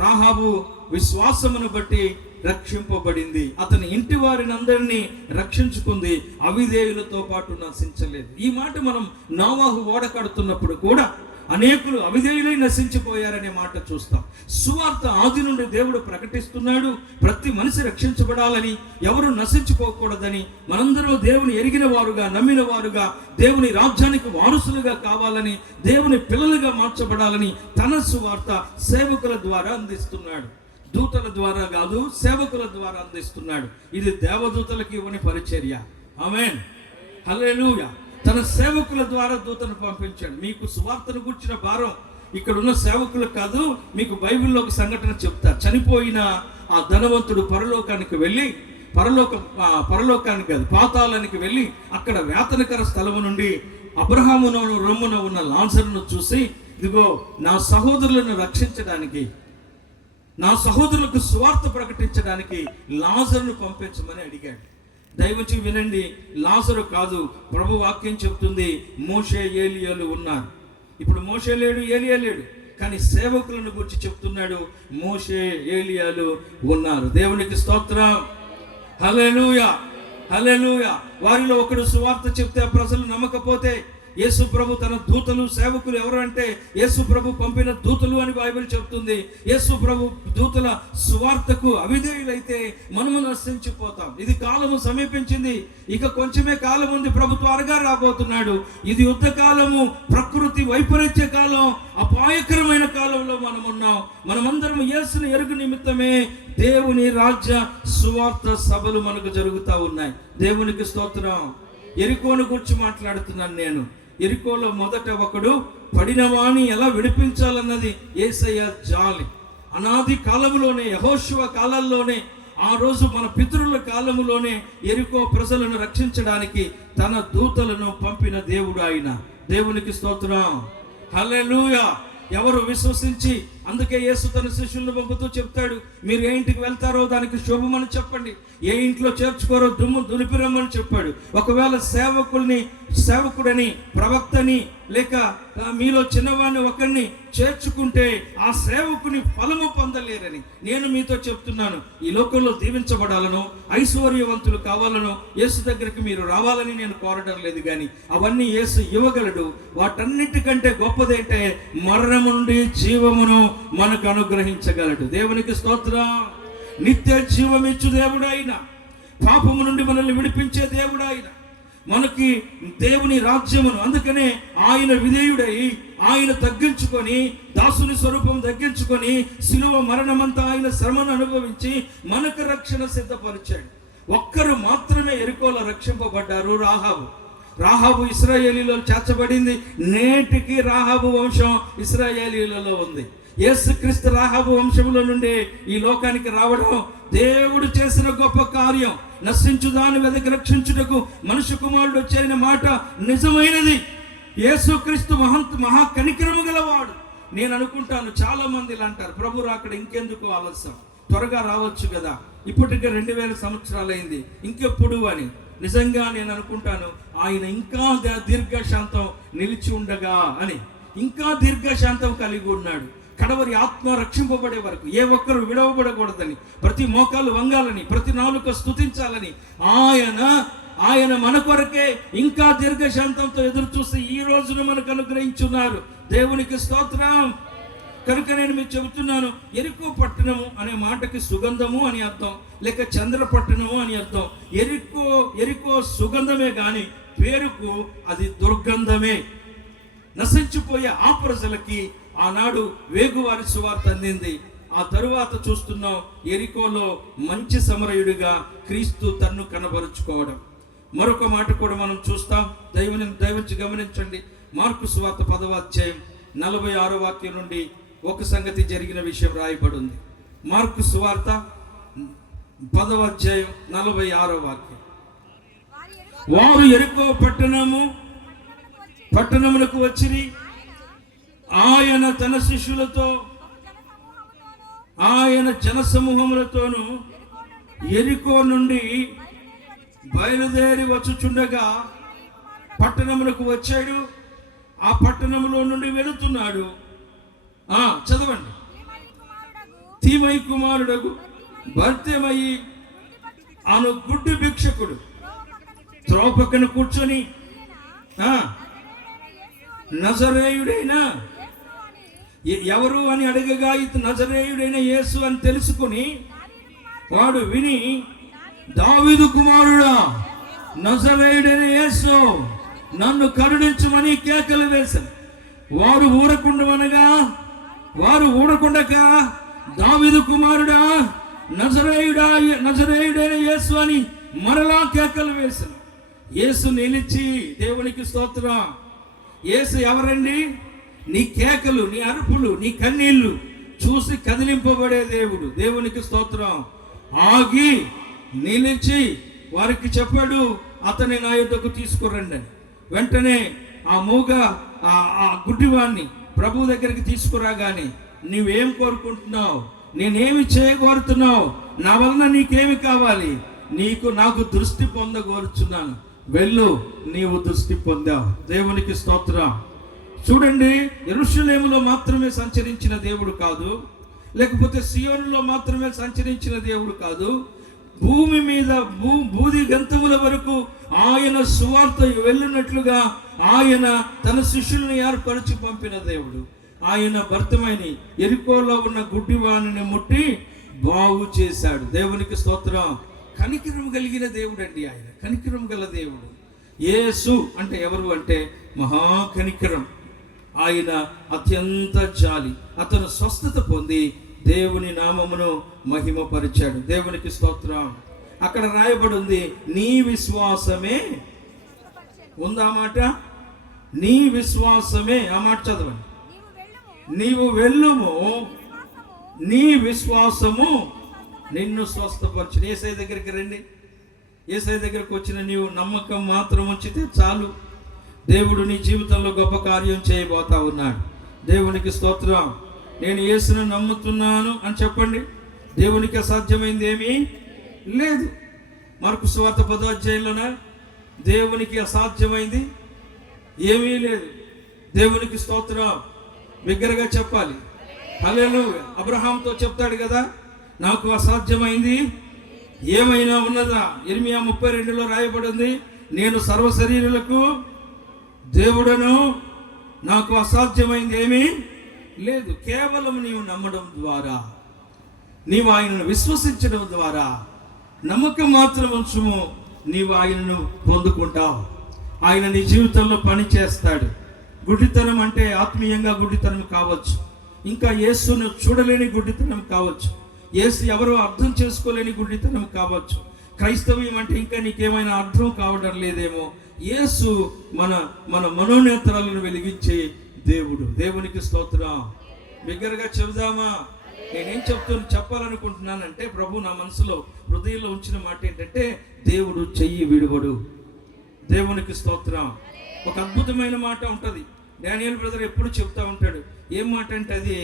రాహాబు విశ్వాసమును బట్టి రక్షింపబడింది. అతని ఇంటి వారిని అందరినీ రక్షించుకుంది, అవిధేయులతో పాటు నశించలేదు. ఈ మాట మనం నోవాహు ఓడ కడుతున్నప్పుడు కూడా అనేకులు అవిధేయులై నశించిపోయారనే మాట చూస్తాం. సువార్త ఆది నుండి దేవుడు ప్రకటిస్తున్నాడు, ప్రతి మనిషి రక్షించబడాలని, ఎవరు నశించిపోకూడదని, మనందరూ దేవుని ఎరిగిన వారుగా, నమ్మిన వారుగా, దేవుని రాజ్యానికి వారసులుగా కావాలని, దేవుని పిల్లలుగా మార్చబడాలని తన సువార్త సేవకుల ద్వారా అందిస్తున్నాడు. దూతల ద్వారా కాదు, సేవకుల ద్వారా అందిస్తున్నాడు. ఇది దేవదూతలకు ఇవ్వని పరిచర్య. ఆమేన్, హల్లెలూయా. తన సేవకుల ద్వారా దూతను పంపించాడు. మీకు సువార్తను గురించిన భారం ఇక్కడ ఉన్న సేవకులకు కాదు. మీకు బైబిల్లో ఒక సంఘటన చెప్తా. చనిపోయిన ఆ ధనవంతుడు పరలోకానికి వెళ్ళి, పరలోకానికి కాదు, పాతాళానికి వెళ్ళి అక్కడ వేతనకర స్థలము నుండి అబ్రహామును రొమ్మున ఉన్న లాజరును చూసి, ఇదిగో నా సహోదరులను రక్షించడానికి, నా సహోదరులకు సువార్త ప్రకటించడానికి లాజరును పంపించమని అడిగాడు. దయవచ్చి వినండి, లాజరు కాదు, ప్రభు వాక్యం చెప్తుంది మోషే ఏలియాలు ఉన్నారు. ఇప్పుడు మోషే లేడు, ఏలియా లేడు, కానీ సేవకులను గురించి చెప్తున్నాడు. మోషే ఏలియాలు ఉన్నారు. దేవునికి స్తోత్రం, హల్లెలూయా, హల్లెలూయా. వారిలో ఒకడు సువార్త చెప్తే ఆ ప్రజలు నమ్మకపోతే, యేసు ప్రభు తన దూతలు, సేవకులు ఎవరు అంటే యేసు ప్రభు పంపిన దూతలు అని బైబిల్ చెప్తుంది. యేసు ప్రభు దూతల సువార్తకు అవిధేయులైతే మనము నశించిపోతాం. ఇది కాలము సమీపించింది, ఇక కొంచెమే కాలం ఉంది, ప్రభు త్వరగా రాబోతున్నాడు. ఇది యుద్ధ కాలము, ప్రకృతి వైపరీత్య కాలం, అపాయకరమైన కాలంలో మనం ఉన్నాం. మనమందరం యేసుని ఎరుగు నిమిత్తమే దేవుని రాజ్య సువార్త సభలు మనకు జరుగుతూ ఉన్నాయి. దేవునికి స్తోత్రం. ఎరికోను గురించి మాట్లాడుతున్నాను నేను. ఎరికోలో మొదట ఒకడు పడిన వాణి ఎలా విడిపించాలన్నది యేసయ్య జాలి. అనాది కాలములోనే, యెహోషువ కాలంలోనే, ఆ రోజు మన పితరుల కాలములోనే ఎరికో ప్రజలను రక్షించడానికి తన దూతలను పంపిన దేవుడు ఆయన. దేవునికి స్తోత్రం, హల్లెలూయా. ఎవరు విశ్వసించి, అందుకే యేసు తన శిష్యులను పంపుతూ చెప్తాడు, మీరు ఏ ఇంటికి వెళ్తారో దానికి శుభమని చెప్పండి, ఏ ఇంట్లో చేర్చుకోరో దుమ్ము దులిపిరమ్మని చెప్పాడు. ఒకవేళ సేవకుడని, ప్రవక్తని, లేక మీలో చిన్నవాడిని ఒకరిని చేర్చుకుంటే ఆ సేవకుని ఫలము పొందలేరని నేను మీతో చెప్తున్నాను. ఈ లోకంలో దీవించబడాలను, ఐశ్వర్యవంతులు కావాలను యేసు దగ్గరికి మీరు రావాలని నేను కోరడం లేదు, కానీ అవన్నీ యేసు ఇవ్వగలడు. వాటన్నిటికంటే గొప్పదేంటే మరణము నుండి జీవమును మనకు అనుగ్రహించగలడు. దేవునికి స్తోత్రం. నిత్య జీవమిచ్చు దేవుడు ఆయన, పాపము నుండి మనల్ని విడిపించే దేవుడు ఆయన, మనకి దేవుని రాజ్యమును. అందుకనే ఆయన విధేయుడై, ఆయన తగ్గించుకొని, దాసుని స్వరూపం తగ్గించుకొని, శిలువ మరణమంతా ఆయన శ్రమను అనుభవించి మనకు రక్షణ సిద్ధపరిచాడు. ఒక్కరు మాత్రమే ఎరికోలో రక్షింపబడ్డారు, రాహాబు ఇశ్రాయేలీలో చేర్చబడింది. నేటికి రాహాబు వంశం ఇశ్రాయేలీలలో ఉంది. యేసుక్రీస్తు రాహాబు వంశములో నుండి ఈ లోకానికి రావడం దేవుడు చేసిన గొప్ప కార్యం. నశించుదాని వెదకి రక్షించుటకు మనుష్య కుమారుడు వచ్చాయన మాట నిజమైనది. యేసుక్రీస్తు మహా కనికరము గలవాడు. నేను అనుకుంటాను, చాలా మంది ఇలా అంటారు, ప్రభు రాకడ ఇంకెందుకు ఆలస్యం, త్వరగా రావచ్చు కదా, ఇప్పటికే 2000 సంవత్సరాలైంది, ఇంకెప్పుడు అని. నిజంగా నేను అనుకుంటాను, ఆయన ఇంకా దీర్ఘశాంతం నిలిచి ఉండగా అని, ఇంకా దీర్ఘశాంతం కలిగి ఉన్నాడు. కడవరి ఆత్మ రక్షింపబడే వరకు ఏ ఒక్కరు విడవబడకూడదని, ప్రతి మోకాలు వంగాలని, ప్రతి నాలుక స్తుతించాలని ఆయన మన కొరకే ఇంకా దీర్ఘశాంతంతో ఎదురు చూసి ఈ రోజున మనకు అనుగ్రహించున్నారు. దేవునికి స్తోత్రం. కనుక నేను మీకు చెబుతున్నాను, ఎరికో పట్టణము అనే మాటకి సుగంధము అని అర్థం, లేక చంద్రపట్టణము అని అర్థం. ఎరికో సుగంధమే కానీ పేరుకు అది దుర్గంధమే. నశించిపోయే ఆ ప్రజలకి ఆనాడు వేగువారి సువార్త అందింది. ఆ తరువాత చూస్తున్నాం, ఎరికోలో మంచి సమరయుడిగా క్రీస్తు తన్ను కనబరుచుకోవడం. మరొక మాట కూడా మనం చూస్తాం. దైవంచి గమనించండి. మార్కు సువార్త 10వ అధ్యాయం 46వ వాక్యం నుండి ఒక సంగతి జరిగిన విషయం రాయబడి ఉంది. మార్కు సువార్త 10వ అధ్యాయం 46వ వాక్యం. వారు యెరికో పట్టణమునకు వచ్చిరి. ఆయన తన శిష్యులతో ఆయన జనసమూహములతోనూ యెరికో నుండి బయలుదేరి వచ్చుచుండగా పట్టణమునకు వచ్చాడు. ఆ పట్టణములో నుండి వెళుతున్నాడు. చదవండి. తీమై కుమారుడగు భర్తెమయి అను గుడ్డి భిక్షకుడు త్రోవ పక్కన కూర్చొని నజరేయుడైన ఎవరు అని అడగగా ఇతను నజరేయుడైన యేసు అని తెలుసుకుని వాడు విని, దావీదు కుమారుడా, నజరేయుడైన యేసు, నన్ను కరుణించమని కేకలు వేశాను. వారు ఊరకుండగా దావీదు కుమారుడా, నజరేయుడైన యేసు అని మరలా కేకలు వేశాను. యేసు నిలిచి, దేవునికి స్తోత్రం. యేసు ఎవరండి? నీ కేకలు, నీ అరుపులు, నీ కన్నీళ్లు చూసి కదిలింపబడే దేవుడు. దేవునికి స్తోత్రం. ఆగి నిలిచి వారికి చెప్పాడు, అతని నా యొద్దకు తీసుకురండి అని. వెంటనే ఆ గుడ్డివాణ్ణి ప్రభు దగ్గరికి తీసుకురాగానే, నీవేం కోరుకుంటున్నావు? నేనేమి చేయగోరుతున్నావు? నా వలన నీకేమి కావాలి? నాకు దృష్టి పొందగోరుచున్నాను. వెళ్ళు, నీవు దృష్టి పొందావు. దేవునికి స్తోత్రం. చూడండి, యెరూషలేములో మాత్రమే సంచరించిన దేవుడు కాదు, లేకపోతే సియోనులో మాత్రమే సంచరించిన దేవుడు కాదు. భూమి మీద బూది గంతముల వరకు ఆయన సువార్త వెళ్ళినట్లుగా ఆయన తన శిష్యులను ఏర్పరిచి పంపిన దేవుడు. ఆయన భర్తమైని యెరికోలో ఉన్న గుడ్డివాణిని ముట్టి బాగు చేశాడు. దేవునికి స్తోత్రం. కనికరం కలిగిన దేవుడు అండి ఆయన, కనికరం గల దేవుడు. యేసు అంటే ఎవరు అంటే మహాకనికరం. ఆయన అత్యంత జాలి. అతను స్వస్థత పొంది దేవుని నామమును మహిమపరిచాడు. దేవునికి స్తోత్రం. అక్కడ రాయబడి ఉంది, నీ విశ్వాసమే ఉందా మాట? నీ విశ్వాసమే. ఆ మాట చదవండి. నీవు వెళ్ళుము, నీ విశ్వాసము నిన్ను స్వస్థపరచు. యేసయ్య దగ్గరికి రండి. యేసయ్య దగ్గరికి వచ్చిన నీవు నమ్మకం మాత్రం ఉంచితే చాలు, దేవుడు నీ జీవితంలో గొప్ప కార్యం చేయబోతా ఉన్నాడు. దేవునికి స్తోత్రం. నేను యేసును నమ్ముతున్నాను అని చెప్పండి. దేవునికి అసాధ్యమైంది ఏమీ లేదు. మార్కు సువార్త 10వ అధ్యాయంలోన దేవునికి అసాధ్యమైంది ఏమీ లేదు. దేవునికి స్తోత్రం. బిగ్గరగా చెప్పాలి. హల్లెలూయా. అబ్రహాంతో చెప్తాడు కదా, నాకు అసాధ్యమైంది ఏమైనా ఉన్నదా? ఇర్మియా 32లో రాయబడింది, నేను సర్వశరీరులకు దేవుడను, నాకు అసాధ్యమైంది ఏమీ లేదు. కేవలం నీవు నమ్మడం ద్వారా, నీవు ఆయనను విశ్వసించడం ద్వారా, నమ్మకం మాత్రం ఉంచుము, నీవు ఆయనను పొందుకుంటావు. ఆయన నీ జీవితంలో పని చేస్తాడు. గుడ్డితనం అంటే ఆత్మీయంగా గుడ్డితనం కావచ్చు, ఇంకా యేసును చూడలేని గుడ్డితనం కావచ్చు, యేసు ఎవరో అర్థం చేసుకోలేని గుడ్డితనం కావచ్చు. క్రైస్తవ్యం అంటే ఇంకా నీకేమైనా అర్థం కావడం లేదేమో. యేసు మన మనోనేత్రాలను వెలిగించే దేవుడు. దేవునికి స్తోత్రం. బిగ్గరగా చెబుదామా? నేనేం చెప్పాలనుకుంటున్నానంటే, ప్రభు నా మనసులో హృదయంలో ఉంచిన మాట ఏంటంటే, దేవుడు చెయ్యి విడువడు. దేవునికి స్తోత్రం. ఒక అద్భుతమైన మాట ఉంటుంది. డానియల్ బ్రదర్ ఎప్పుడు చెప్తా ఉంటాడు. ఏం మాట అంటే, అది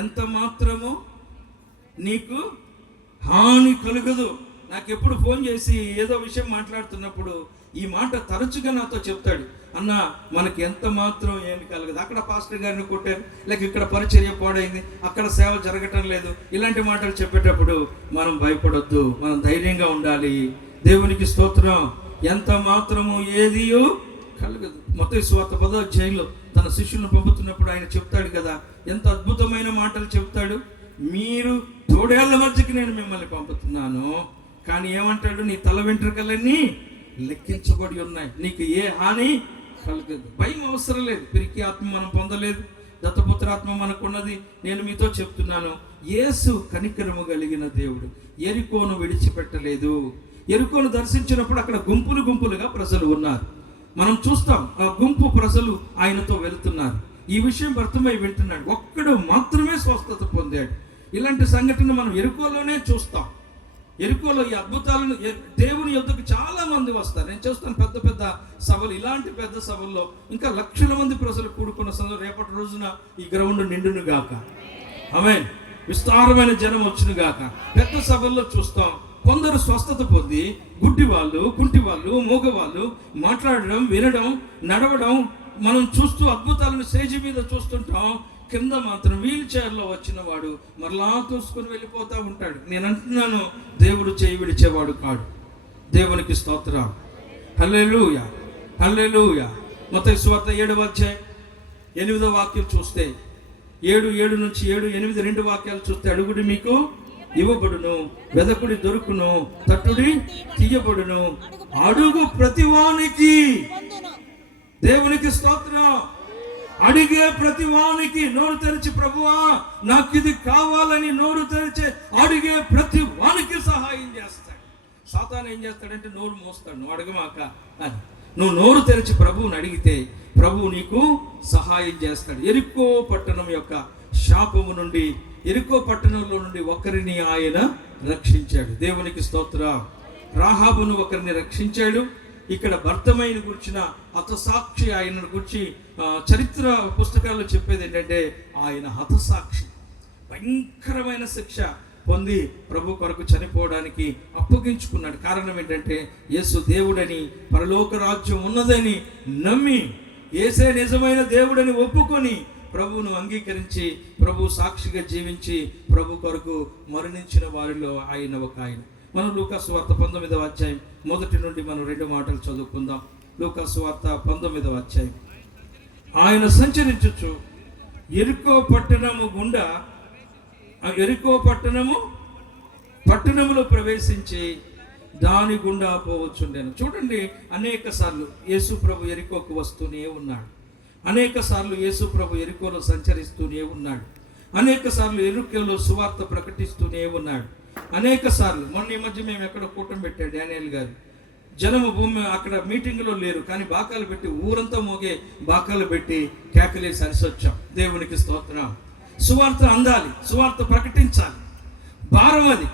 ఎంత మాత్రము నీకు హాని కలుగదు. నాకు ఎప్పుడు ఫోన్ చేసి ఏదో విషయం మాట్లాడుతున్నప్పుడు ఈ మాట తరచుగా నాతో చెప్తాడు. అన్న, మనకి ఎంత మాత్రం ఏమి కలగదు. అక్కడ పాస్టర్ గారిని కొట్టారు, లేక ఇక్కడ పరిచర్య పాడైంది, అక్కడ సేవ జరగటం లేదు, ఇలాంటి మాటలు చెప్పేటప్పుడు మనం భయపడొద్దు, మనం ధైర్యంగా ఉండాలి. దేవునికి స్తోత్రం. ఎంత మాత్రము ఏదియో కలగదు. మత్తయి సువార్త 10వ అధ్యాయంలో తన శిష్యులను పంపుతున్నప్పుడు ఆయన చెప్తాడు కదా, ఎంత అద్భుతమైన మాటలు చెప్తాడు. మీరు తోడేళ్ల మధ్యకి నేను మిమ్మల్ని పంపుతున్నాను, కానీ ఏమంటాడు, నీ తల వెంట్రుకలన్నీ లెక్కించబడి ఉన్నాయి, నీకు ఏ హాని కలగదు. భయం అవసరం లేదు. పిరికి ఆత్మ మనం పొందలేదు, దత్తపుత్రాత్మ మనకున్నది. నేను మీతో చెప్తున్నాను, యేసు కనికరము కలిగిన దేవుడు. యెరికోను విడిచిపెట్టలేదు. యెరికోను దర్శించినప్పుడు అక్కడ గుంపులు గుంపులుగా ప్రజలు ఉన్నారు. మనం చూస్తాం, ఆ గుంపు ప్రజలు ఆయనతో వెళుతున్నారు. ఈ విషయం భర్తమై వింటున్నాడు. ఒక్కడు మాత్రమే స్వస్థత పొందాడు. ఇలాంటి సంఘటన మనం ఎరుకోలోనే చూస్తాం. ఎరుకోలో ఈ అద్భుతాలను దేవుని యొద్దకు చాలా మంది వస్తారు. నేను చూస్తాను పెద్ద పెద్ద సభలు, ఇలాంటి పెద్ద సభల్లో ఇంకా లక్షల మంది ప్రజలు కూడుకున్న సమయంలో రేపటి రోజున ఈ గ్రౌండ్ నిండును గాక. ఆమేన్. విస్తారమైన జనం వచ్చును గాక. పెద్ద సభల్లో చూస్తాం కొందరు స్వస్థత పొంది గుడ్డి వాళ్ళు, కుంటి వాళ్ళు, మూగవాళ్ళు మాట్లాడడం, వినడం, నడవడం మనం చూస్తూ అద్భుతాలను స్టేజి మీద చూస్తుంటాం. కింద మాత్రం వీల్ చైర్లో వచ్చిన వాడు మరలా తోసుకొని వెళ్ళిపోతూ ఉంటాడు. నేను అంటున్నాను, దేవుడు చేయి విడిచేవాడు కాడు. దేవునికి స్తోత్రం. హల్లెలూయా, హల్లెలూయా. మత్తయి సువార్త 7వ అధ్యాయం 8వ వాక్యం చూస్తే 7 నుంచి 7, 8, 2 వాక్యాలు చూస్తే, అడుగుడి మీకు ఇవ్వబడును, వెదకుడి దొరుకును, తట్టుడి తీయబడును, అడుగు ప్రతివానికి. దేవునికి స్తోత్రం. అడిగే ప్రతి వానికి, నోరు తెరిచి ప్రభువా నాకు ఇది కావాలని నోరు తెరిచి అడిగే ప్రతి వానికి సహాయం చేస్తాడు. సాతాను ఏం చేస్తాడంటే నోరు మోస్తాడు, నువ్వు అడగమాక అని. నువ్వు నోరు తెరిచి ప్రభువుని అడిగితే ప్రభువు నీకు సహాయం చేస్తాడు. ఎరికో పట్టణం యొక్క శాపము నుండి, ఎరికో పట్టణంలో నుండి ఒకరిని ఆయన రక్షించాడు. దేవునికి స్తోత్రం. రాహాబును ఒకరిని రక్షించాడు. ఇక్కడ భర్తమైన గురించిన హతసాక్షి ఆయన గురించి చరిత్ర పుస్తకాల్లో చెప్పేది ఏంటంటే, ఆయన హతసాక్షి భయంకరమైన శిక్ష పొంది ప్రభు కొరకు చనిపోవడానికి అప్పగించుకున్నాడు. కారణం ఏంటంటే, యేసు దేవుడని, పరలోక రాజ్యం ఉన్నదని నమ్మి, యేసే నిజమైన దేవుడని ఒప్పుకొని ప్రభువును అంగీకరించి ప్రభు సాక్షిగా జీవించి ప్రభు కొరకు మరణించిన వారిలో ఆయన ఒక ఆయన. మనం లూకాసు వార్త 19వ అధ్యాయం 1 నుండి మనం 2 మాటలు చదువుకుందాం. లూకాసు వార్త 19వ అధ్యాయం. ఆయన సంచరించుచు ఎరికో పట్టణము గుండా, ఎరికో పట్టణములో ప్రవేశించి దాని గుండా పోవచ్చుండెను. చూడండి, అనేక సార్లు యేసు ప్రభు ఎరికోకు వస్తూనే ఉన్నాడు. అనేక సార్లు యేసు ప్రభు ఎరికోలో సంచరిస్తూనే ఉన్నాడు. అనేక సార్లు ఎరికోలో సువార్త ప్రకటిస్తూనే ఉన్నాడు. అనేక సార్లు మొన్న ఈ మధ్య మేము ఎక్కడ కూటమి పెట్టాడు డానియల్ గారు. జనము భూమి అక్కడ మీటింగ్లో లేరు, కానీ బాకాలు పెట్టి ఊరంతా మోగే బాకాలు పెట్టి కేకలేసి అరిసొచ్చాం. దేవునికి స్తోత్రం. సువార్త అందాలి, సువార్త ప్రకటించాలి. భారం అది.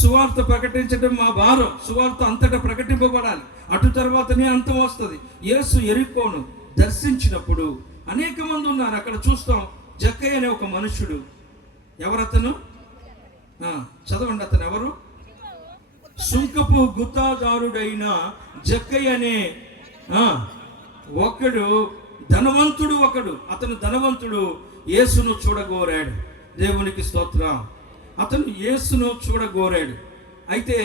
సువార్త ప్రకటించడం మా భారం. సువార్త అంతటా ప్రకటింపబడాలి. అటు తర్వాతనే అంతం వస్తుంది. యేసు ఎరికోను దర్శించినప్పుడు అనేక మంది ఉన్నారు. అక్కడ చూస్తాం, జక్కయ్య అనే ఒక మనుషుడు. ఎవరతను? చదవండి, అతను ఎవరు? సుంకపు గుత్తాదారుడైన జక్కయ్య అనే ఒకడు, ధనవంతుడు ఒకడు. అతను ధనవంతుడు యేసును చూడగోరాడు. దేవునికి స్తోత్రం. అతను యేసును చూడగోరాడు. అయితే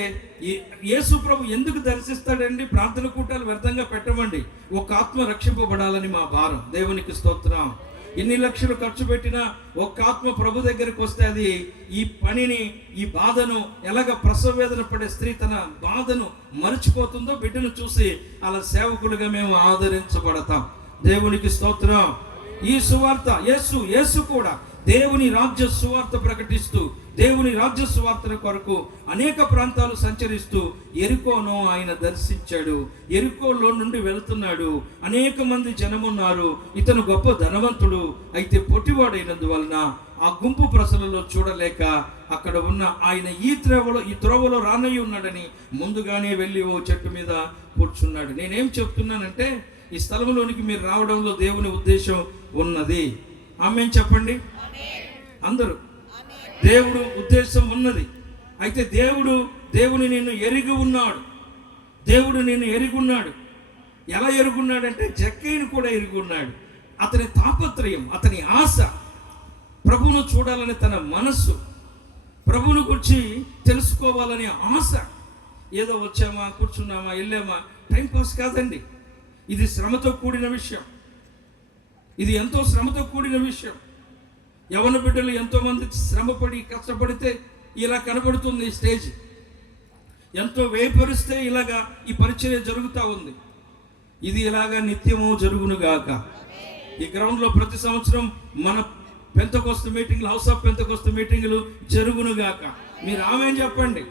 యేసు ప్రభు ఎందుకు దర్శిస్తాడండి? ప్రార్థన కూటాలు వ్యర్థంగా పెట్టమండి. ఒక ఆత్మ రక్షింపబడాలని మా భారం. దేవునికి స్తోత్రం. ఎన్ని లక్షలు ఖర్చు పెట్టినా ఒక ఆత్మ ప్రభు దగ్గరికి వస్తే అది ఈ పనిని, ఈ బాధను, ఎలాగ ప్రసవ వేదన పడే స్త్రీ తన బాధను మర్చిపోతుందో బిడ్డను చూసి అలా సేవకులుగా మేము ఆదరించబడతాం. దేవునికి స్తోత్రం. ఈ సువార్త యేసు కూడా దేవుని రాజ్య సువార్త ప్రకటిస్తూ, దేవుని రాజ్య సువార్తల కొరకు అనేక ప్రాంతాలు సంచరిస్తూ ఎరికోను ఆయన దర్శించాడు. ఎరికోలో నుండి వెళుతున్నాడు. అనేక మంది జనమున్నారు. ఇతను గొప్ప ధనవంతుడు. అయితే పొట్టివాడైనందువలన ఆ గుంపు ప్రజలలో చూడలేక అక్కడ ఉన్న ఆయన ఈ త్రోవలో రానయ్యి ఉన్నాడని ముందుగానే వెళ్ళి ఓ చెట్టు మీద కూర్చున్నాడు. నేనేం చెప్తున్నానంటే, ఈ స్థలంలోనికి మీరు రావడంలో దేవుని ఉద్దేశం ఉన్నది. ఆమేన్ చెప్పండి అందరూ. దేవుడు ఉద్దేశం ఉన్నది. అయితే దేవుని నిన్ను ఎరిగి ఉన్నాడు. దేవుడు నిన్ను ఎరుగున్నాడు. ఎలా ఎరుగున్నాడంటే, జక్కయ్యను కూడా ఎరుగున్నాడు. అతని తాపత్రయం, అతని ఆశ, ప్రభువును చూడాలని తన మనస్సు, ప్రభువును గురించి తెలుసుకోవాలనే ఆశ. ఏదో వచ్చామా, కూర్చున్నామా, వెళ్ళామా, టైంపాస్ కాదండి. ఇది శ్రమతో కూడిన విషయం. ఇది ఎంతో శ్రమతో కూడిన విషయం. యవన బిడ్డలు ఎంతోమంది శ్రమపడి కష్టపడితే ఇలా కనబడుతుంది ఈ స్టేజ్. ఎంతో వేపరిస్తే ఇలాగా ఈ పరిచర్య జరుగుతూ ఉంది. ఇది ఇలాగా నిత్యము జరుగునుగాక. ఈ గ్రౌండ్లో ప్రతి సంవత్సరం మన పెంతెకోస్తు మీటింగ్లు, హౌస్ ఆఫ్ పెంతెకోస్తు మీటింగ్లు జరుగునుగాక. మీరు ఆమేన్ చెప్పండి.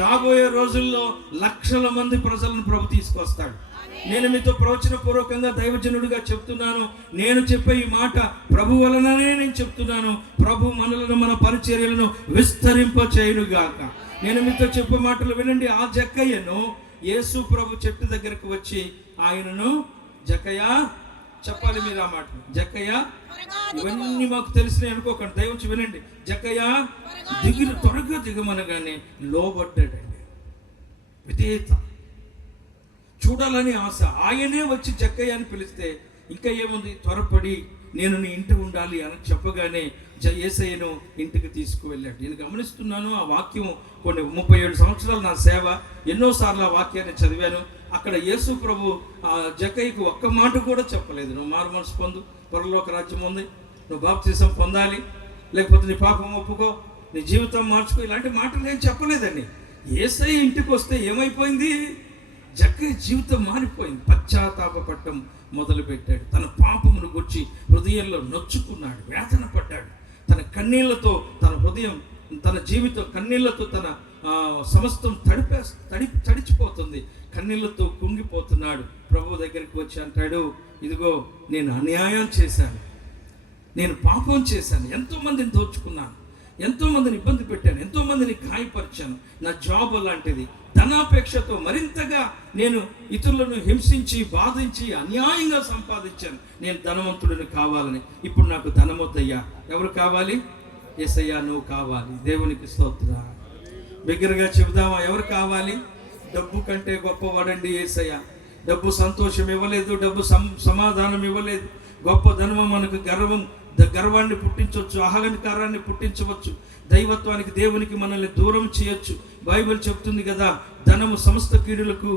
రాబోయే రోజుల్లో లక్షల మంది ప్రజలను ప్రభు తీసుకొస్తాడు. నేను మీతో ప్రవచన పూర్వకంగా దైవజనుడిగా చెప్తున్నాను. నేను చెప్పే ఈ మాట ప్రభు వలననే నేను చెప్తున్నాను. ప్రభు మనలను, మన పరిచర్యలను విస్తరింప చేయునుగాక. నేను మీతో చెప్పే మాటలు వినండి. ఆ జక్కయ్యను యేసు ప్రభు చెట్టు దగ్గరకు వచ్చి ఆయనను, జక్కయ్య, చెప్పాలి మీరు ఆ మాట, జక్కయ్య, ఇవన్నీ మాకు తెలిసినాయి అనుకోకండి, దయవుంచి వినండి. జక్కయ్య త్వరగా దిగమనగానే లోబడ్డాడండి. విధేయత, చూడాలని ఆశ. ఆయనే వచ్చి జక్కయ్య అని పిలిస్తే ఇంకా ఏముంది, త్వరపడి నేను నీ ఇంటి ఉండాలి అని చెప్పగానే యేసయ్యను ఇంటికి తీసుకువెళ్ళాడు. నేను గమనిస్తున్నాను ఆ వాక్యం. కొన్ని 37 సంవత్సరాలు నా సేవ, ఎన్నోసార్లు ఆ వాక్యాన్ని చదివాను. అక్కడ యేసు ప్రభు ఆ జక్కయ్యకు ఒక్క మాట కూడా చెప్పలేదు, నువ్వు మారు మనసు పొందు, పరలోక రాజ్యం ఉంది, నువ్వు బాప్తిసం పొందాలి, లేకపోతే నీ పాపం ఒప్పుకో, నీ జీవితం మార్చుకో, ఇలాంటి మాటలు ఏం చెప్పలేదండి. యేసయ్య ఇంటికి వస్తే ఏమైపోయింది, జక్కయ్య జీవితం మారిపోయింది. పశ్చాత్తాపపడటం మొదలుపెట్టాడు. తన పాపమును గుర్చి హృదయంలో నొచ్చుకున్నాడు, వేదన పడ్డాడు. తన కన్నీళ్లతో తన హృదయం, తన జీవితం కన్నీళ్లతో తన సమస్తం తడిచిపోతుంది. కన్నీళ్లతో కుంగిపోతున్నాడు. ప్రభు దగ్గరికి వచ్చి అంటాడు, ఇదిగో నేను అన్యాయం చేశాను, నేను పాపం చేశాను, ఎంతోమందిని దోచుకున్నాను, ఎంతోమందిని ఇబ్బంది పెట్టాను, ఎంతోమందిని గాయపరిచాను, నా జాబ్ అలాంటిది, ధనాపేక్షతో మరింతగా నేను ఇతరులను హింసించి, బాధించి, అన్యాయంగా సంపాదించాను, నేను ధనవంతుడిని కావాలని. ఇప్పుడు నాకు ధనమొద్దయ్యా, ఎవరు కావాలి, యేసయ్యా నువ్వు కావాలి. దేవునికి స్తోత్రం. బిగ్గరగా చెబుదామా, ఎవరు కావాలి? డబ్బు కంటే గొప్పవాడండి యేసయ్య. డబ్బు సంతోషం ఇవ్వలేదు, డబ్బు సమాధానం ఇవ్వలేదు. గొప్ప ధనము మనకు గర్వాన్ని పుట్టించవచ్చు, అహంకారాన్ని పుట్టించవచ్చు, దైవత్వానికి, దేవునికి మనల్ని దూరం చేయొచ్చు. బైబిల్ చెప్తుంది కదా, ధనము సమస్త కీడులకు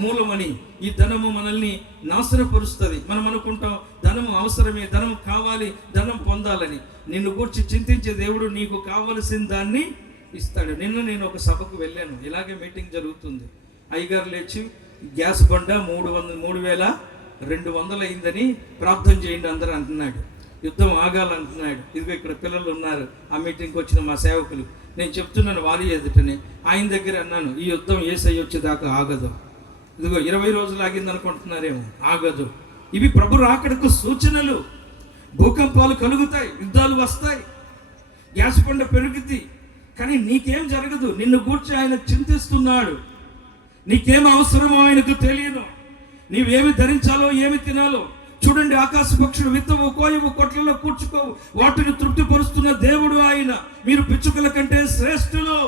మూలమని. ఈ ధనము మనల్ని నాశనపరుస్తుంది. మనం అనుకుంటాం ధనము అవసరమే, ధనం కావాలి, ధనం పొందాలని. నిన్ను గురించి చింతించే దేవుడు నీకు కావలసిన దాన్ని ఇస్తాడు. నేను ఒక సభకు వెళ్ళాను, ఇలాగే మీటింగ్ జరుగుతుంది. అయ్యగారు లేచి గ్యాస్ బండ 3,200 అయిందని ప్రార్థన చేయండి అందరూ అంటున్నాడు. యుద్ధం ఆగాలంటున్నాడు. ఇదిగో ఇక్కడ పిల్లలు ఉన్నారు, ఆ మీటింగ్కి వచ్చిన మా సేవకులు. నేను చెప్తున్నాను వారి ఎదుటనే. ఆయన దగ్గర అన్నాను, ఈ యుద్ధం యేసయ్య వచ్చేదాకా ఆగదు. ఇదిగో 20 రోజులు ఆగింది అనుకుంటున్నారేమో, ఆగదు. ఇవి ప్రభు రాకడకు సూచనలు. భూకంపాలు కలుగుతాయి, యుద్ధాలు వస్తాయి, గ్యాస్ బండ పెరుగుద్ది, కానీ నీకేం జరగదు. నిన్ను గూర్చి ఆయన చింతిస్తున్నాడు. నీకేం అవసరమో ఆయనకు తెలియదు. నీవేమి ధరించాలో, ఏమి తినాలో. చూడండి, ఆకాశ పక్షులు విత్తవు, కోయవు, కొట్లలో కూర్చుకోవు, వాటిని తృప్తిపరుస్తున్న దేవుడు ఆయన. మీరు పిచ్చుకల కంటే శ్రేష్ఠులు.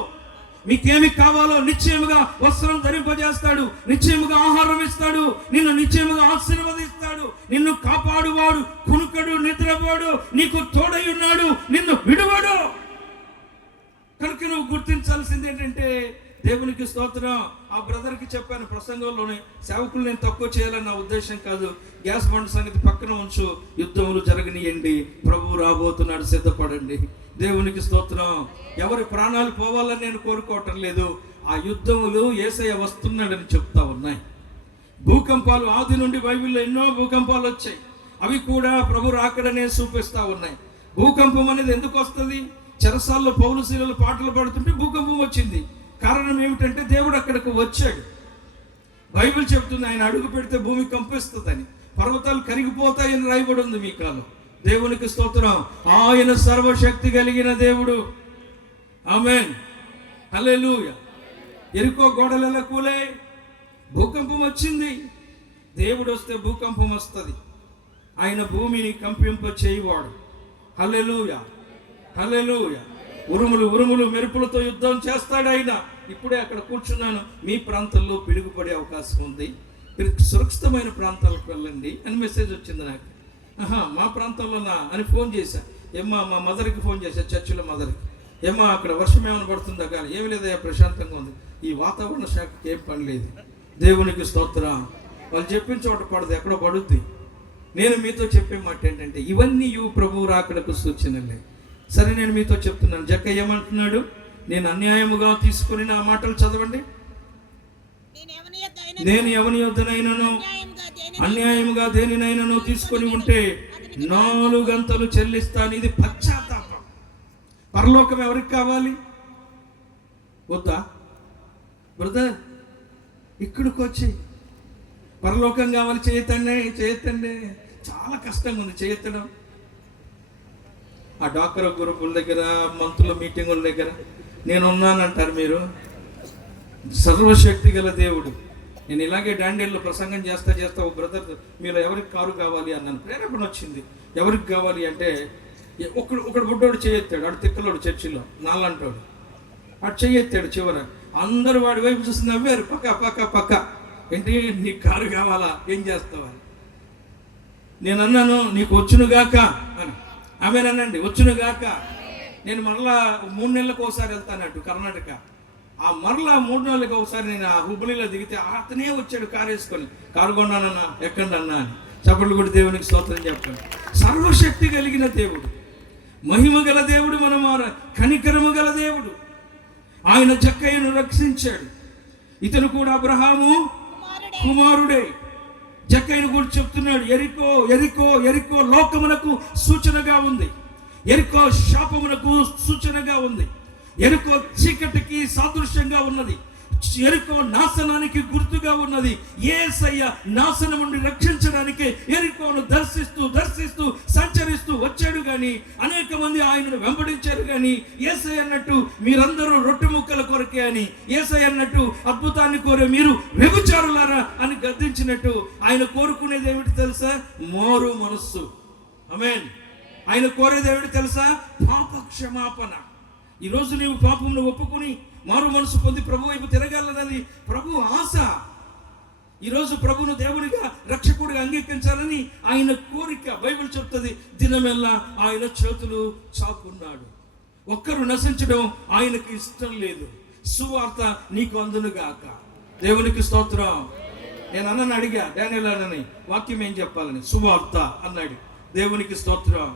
మీకేమి కావాలో నిశ్చయముగా వస్త్రం ధరింపజేస్తాడు, నిశ్చయముగా ఆహారం ఇస్తాడు, నిన్ను నిశ్చయముగా ఆశీర్వదిస్తాడు. నిన్ను కాపాడువాడు, కునుకడు, నిద్రపోడు, నీకు తోడై ఉన్నాడు, నిన్ను విడువడు. కనుక నువ్వు గుర్తించాల్సింది ఏంటంటే, దేవునికి స్తోత్రం. ఆ బ్రదర్కి చెప్పాను ప్రసంగంలోనే, సేవకులు నేను తక్కువ చేయాలని నా ఉద్దేశం కాదు. గ్యాస్ బండ్ సంగతి పక్కన ఉంచు, యుద్ధములు జరగనియండి, ప్రభువు రాబోతున్నాడు, సిద్ధపడండి. దేవునికి స్తోత్రం. ఎవరి ప్రాణాలు పోవాలని నేను కోరుకోవటం లేదు. ఆ యుద్ధములు యేసయ్య వస్తున్నాడని చెప్తా ఉన్నాయి. భూకంపాలు ఆది నుండి బైబిల్లో ఎన్నో భూకంపాలు వచ్చాయి. అవి కూడా ప్రభు రాకడనే చూపిస్తా ఉన్నాయి. భూకంపం అనేది ఎందుకు వస్తుంది? చెరసాల్లో పౌలు శీలలు పాటలు పాడుతుంటే భూకంపం వచ్చింది. కారణం ఏమిటంటే దేవుడు అక్కడికి వచ్చాడు. బైబిల్ చెప్తుంది ఆయన అడుగు పెడితే భూమి కంపిస్తుందని, పర్వతాలు కరిగిపోతాయని రాయబడి ఉంది మీ కాలం. దేవునికి స్తోత్రం. ఆయన సర్వశక్తి కలిగిన దేవుడు. ఆమేన్, హల్లెలూయా. ఎరికో గోడలు ఎలా కూలాయి? భూకంపం వచ్చింది. దేవుడు వస్తే భూకంపం వస్తుంది. ఆయన భూమిని కంపింప చేయవాడు. హల్లెలూయా, హల్లెలూయా. ఉరుములు మెరుపులతో యుద్ధం చేస్తాడు ఆయన. ఇప్పుడే అక్కడ కూర్చున్నాను. మీ ప్రాంతంలో పిడుగుపడే అవకాశం ఉంది, సురక్షితమైన ప్రాంతాలకు వెళ్ళండి అని మెసేజ్ వచ్చింది నాకు. మా ప్రాంతంలోనా అని ఫోన్ చేశా. ఏమ్మా, మా మదర్కి ఫోన్ చేశా, చర్చిలో మదర్కి. ఏమ్మా అక్కడ వర్షం ఏమైనా పడుతుందా? కానీ ఏమి లేదయ్యా, ప్రశాంతంగా ఉంది. ఈ వాతావరణ శాఖకి ఏం పని లేదు. దేవునికి స్తోత్రం. వాళ్ళు చెప్పిన చోట పడదు, ఎక్కడో పడుద్ది. నేను మీతో చెప్పే మాట ఏంటంటే, ఇవన్నీ ప్రభువు రాకడకు సూచనలే. సరే, నేను మీతో చెప్తున్నాను. జక్కయ్య ఏమంటున్నాడు? నేను అన్యాయముగా తీసుకుని, నా మాటలు చదవండి. నేను ఎవని యొద్దనైనను అన్యాయముగా దేనినైనాను తీసుకొని ఉంటే 4 గంతలు చెల్లిస్తాను. ఇది పశ్చాత్తాపం. పరలోకం ఎవరికి కావాలి? వద్దా బ్రదర్? ఇక్కడికి వచ్చి పరలోకం కావాలి, చేయతండి. చాలా కష్టంగా ఉంది చేయెత్తడం. ఆ డాక్టర్ గ్రూపుల దగ్గర, మంత్రుల మీటింగుల దగ్గర నేను ఉన్నానంటారు మీరు. సర్వశక్తి గల దేవుడు. నేను ఇలాగే డాండేల్లో ప్రసంగం చేస్తా ఓ బ్రదర్ మీలో ఎవరికి కారు కావాలి అన్నాను. ప్రేరేపణ వచ్చింది. ఎవరికి కావాలి అంటే ఒకడు బుడ్డోడు చేయెత్తాడు. ఆడు తిక్కలోడు చర్చిలో నాలంటోడు. ఆడు చేయెత్తాడు. చివర అందరూ వాడి వైపు చూసి నవ్వారు. పక్క ఏంటి నీకు కారు కావాలా, ఏం చేస్తావా? నేను అన్నాను నీకు వచ్చునుగాక అని. ఆమెనండి వచ్చునుగాక. నేను మరలా 3 నెలలకు ఒకసారి వెళ్తానట్టు కర్ణాటక. ఆ మరలా 3 నెలలకు ఒకసారి నేను ఆ హుబ్బులిలో దిగితే అతనే వచ్చాడు కారు వేసుకొని. కారు కొన్నానన్నా, ఎక్కండి అన్నా అని. చప్పట్లు కూడా దేవునికి స్తోత్రం చెప్పండి. సర్వశక్తి కలిగిన దేవుడు, మహిమ గల దేవుడు, కనికరము గల దేవుడు. ఆయన జక్కయ్యను రక్షించాడు. ఇతను కూడా అబ్రహాము కుమారుడే. జక్కయ్యను కూడా చెప్తున్నాడు, ఎరికో లోకమునకు సూచనగా ఉంది, ఎరికో శాపమునకు సూచనగా ఉంది, ఎరికో చీకటికి సాదృశ్యంగా ఉన్నది, ఎరికో నాశనానికి గుర్తుగా ఉన్నది. యేసయ్య నాశనం నుండి రక్షించడానికి ఎరికోను దర్శిస్తూ సంచరిస్తూ వచ్చాడు. కానీ అనేక మంది ఆయనను వెంబడించారు. కానీ యేసయ్య అన్నట్టు మీరందరూ రొట్టె ముక్కల కొరకే అని, యేసయ్య అన్నట్టు అద్భుతాన్ని కోరే మీరు వ్యభిచారులారా అని గద్దించినట్టు ఆయన కోరుకునేది ఏమిటి తెలుసా? మోరు మనస్సు. ఆమేన్. ఆయన కోరేది ఏమిటి తెలుసా? పాప క్షమాపణ. ఈరోజు నీవు పాపమును ఒప్పుకొని మారు మనసు పొంది ప్రభు వైపు తిరగాలన్నది ప్రభు ఆశ. ఈరోజు ప్రభును దేవుడిగా రక్షకుడిగా అంగీకరించాలని ఆయన కోరిక. బైబిల్ చెప్తుంది, దినమెల్లా ఆయన చేతులు చాపున్నాడు. ఒక్కరు నశించడం ఆయనకి ఇష్టం లేదు. సువార్త నీకు అందునుగాక. దేవునికి స్తోత్రం. నేను అన్నని అడిగా, డానియేల్ అన్నని, వాక్యం ఏం చెప్పాలని. సువార్త అన్నాడు. దేవునికి స్తోత్రం.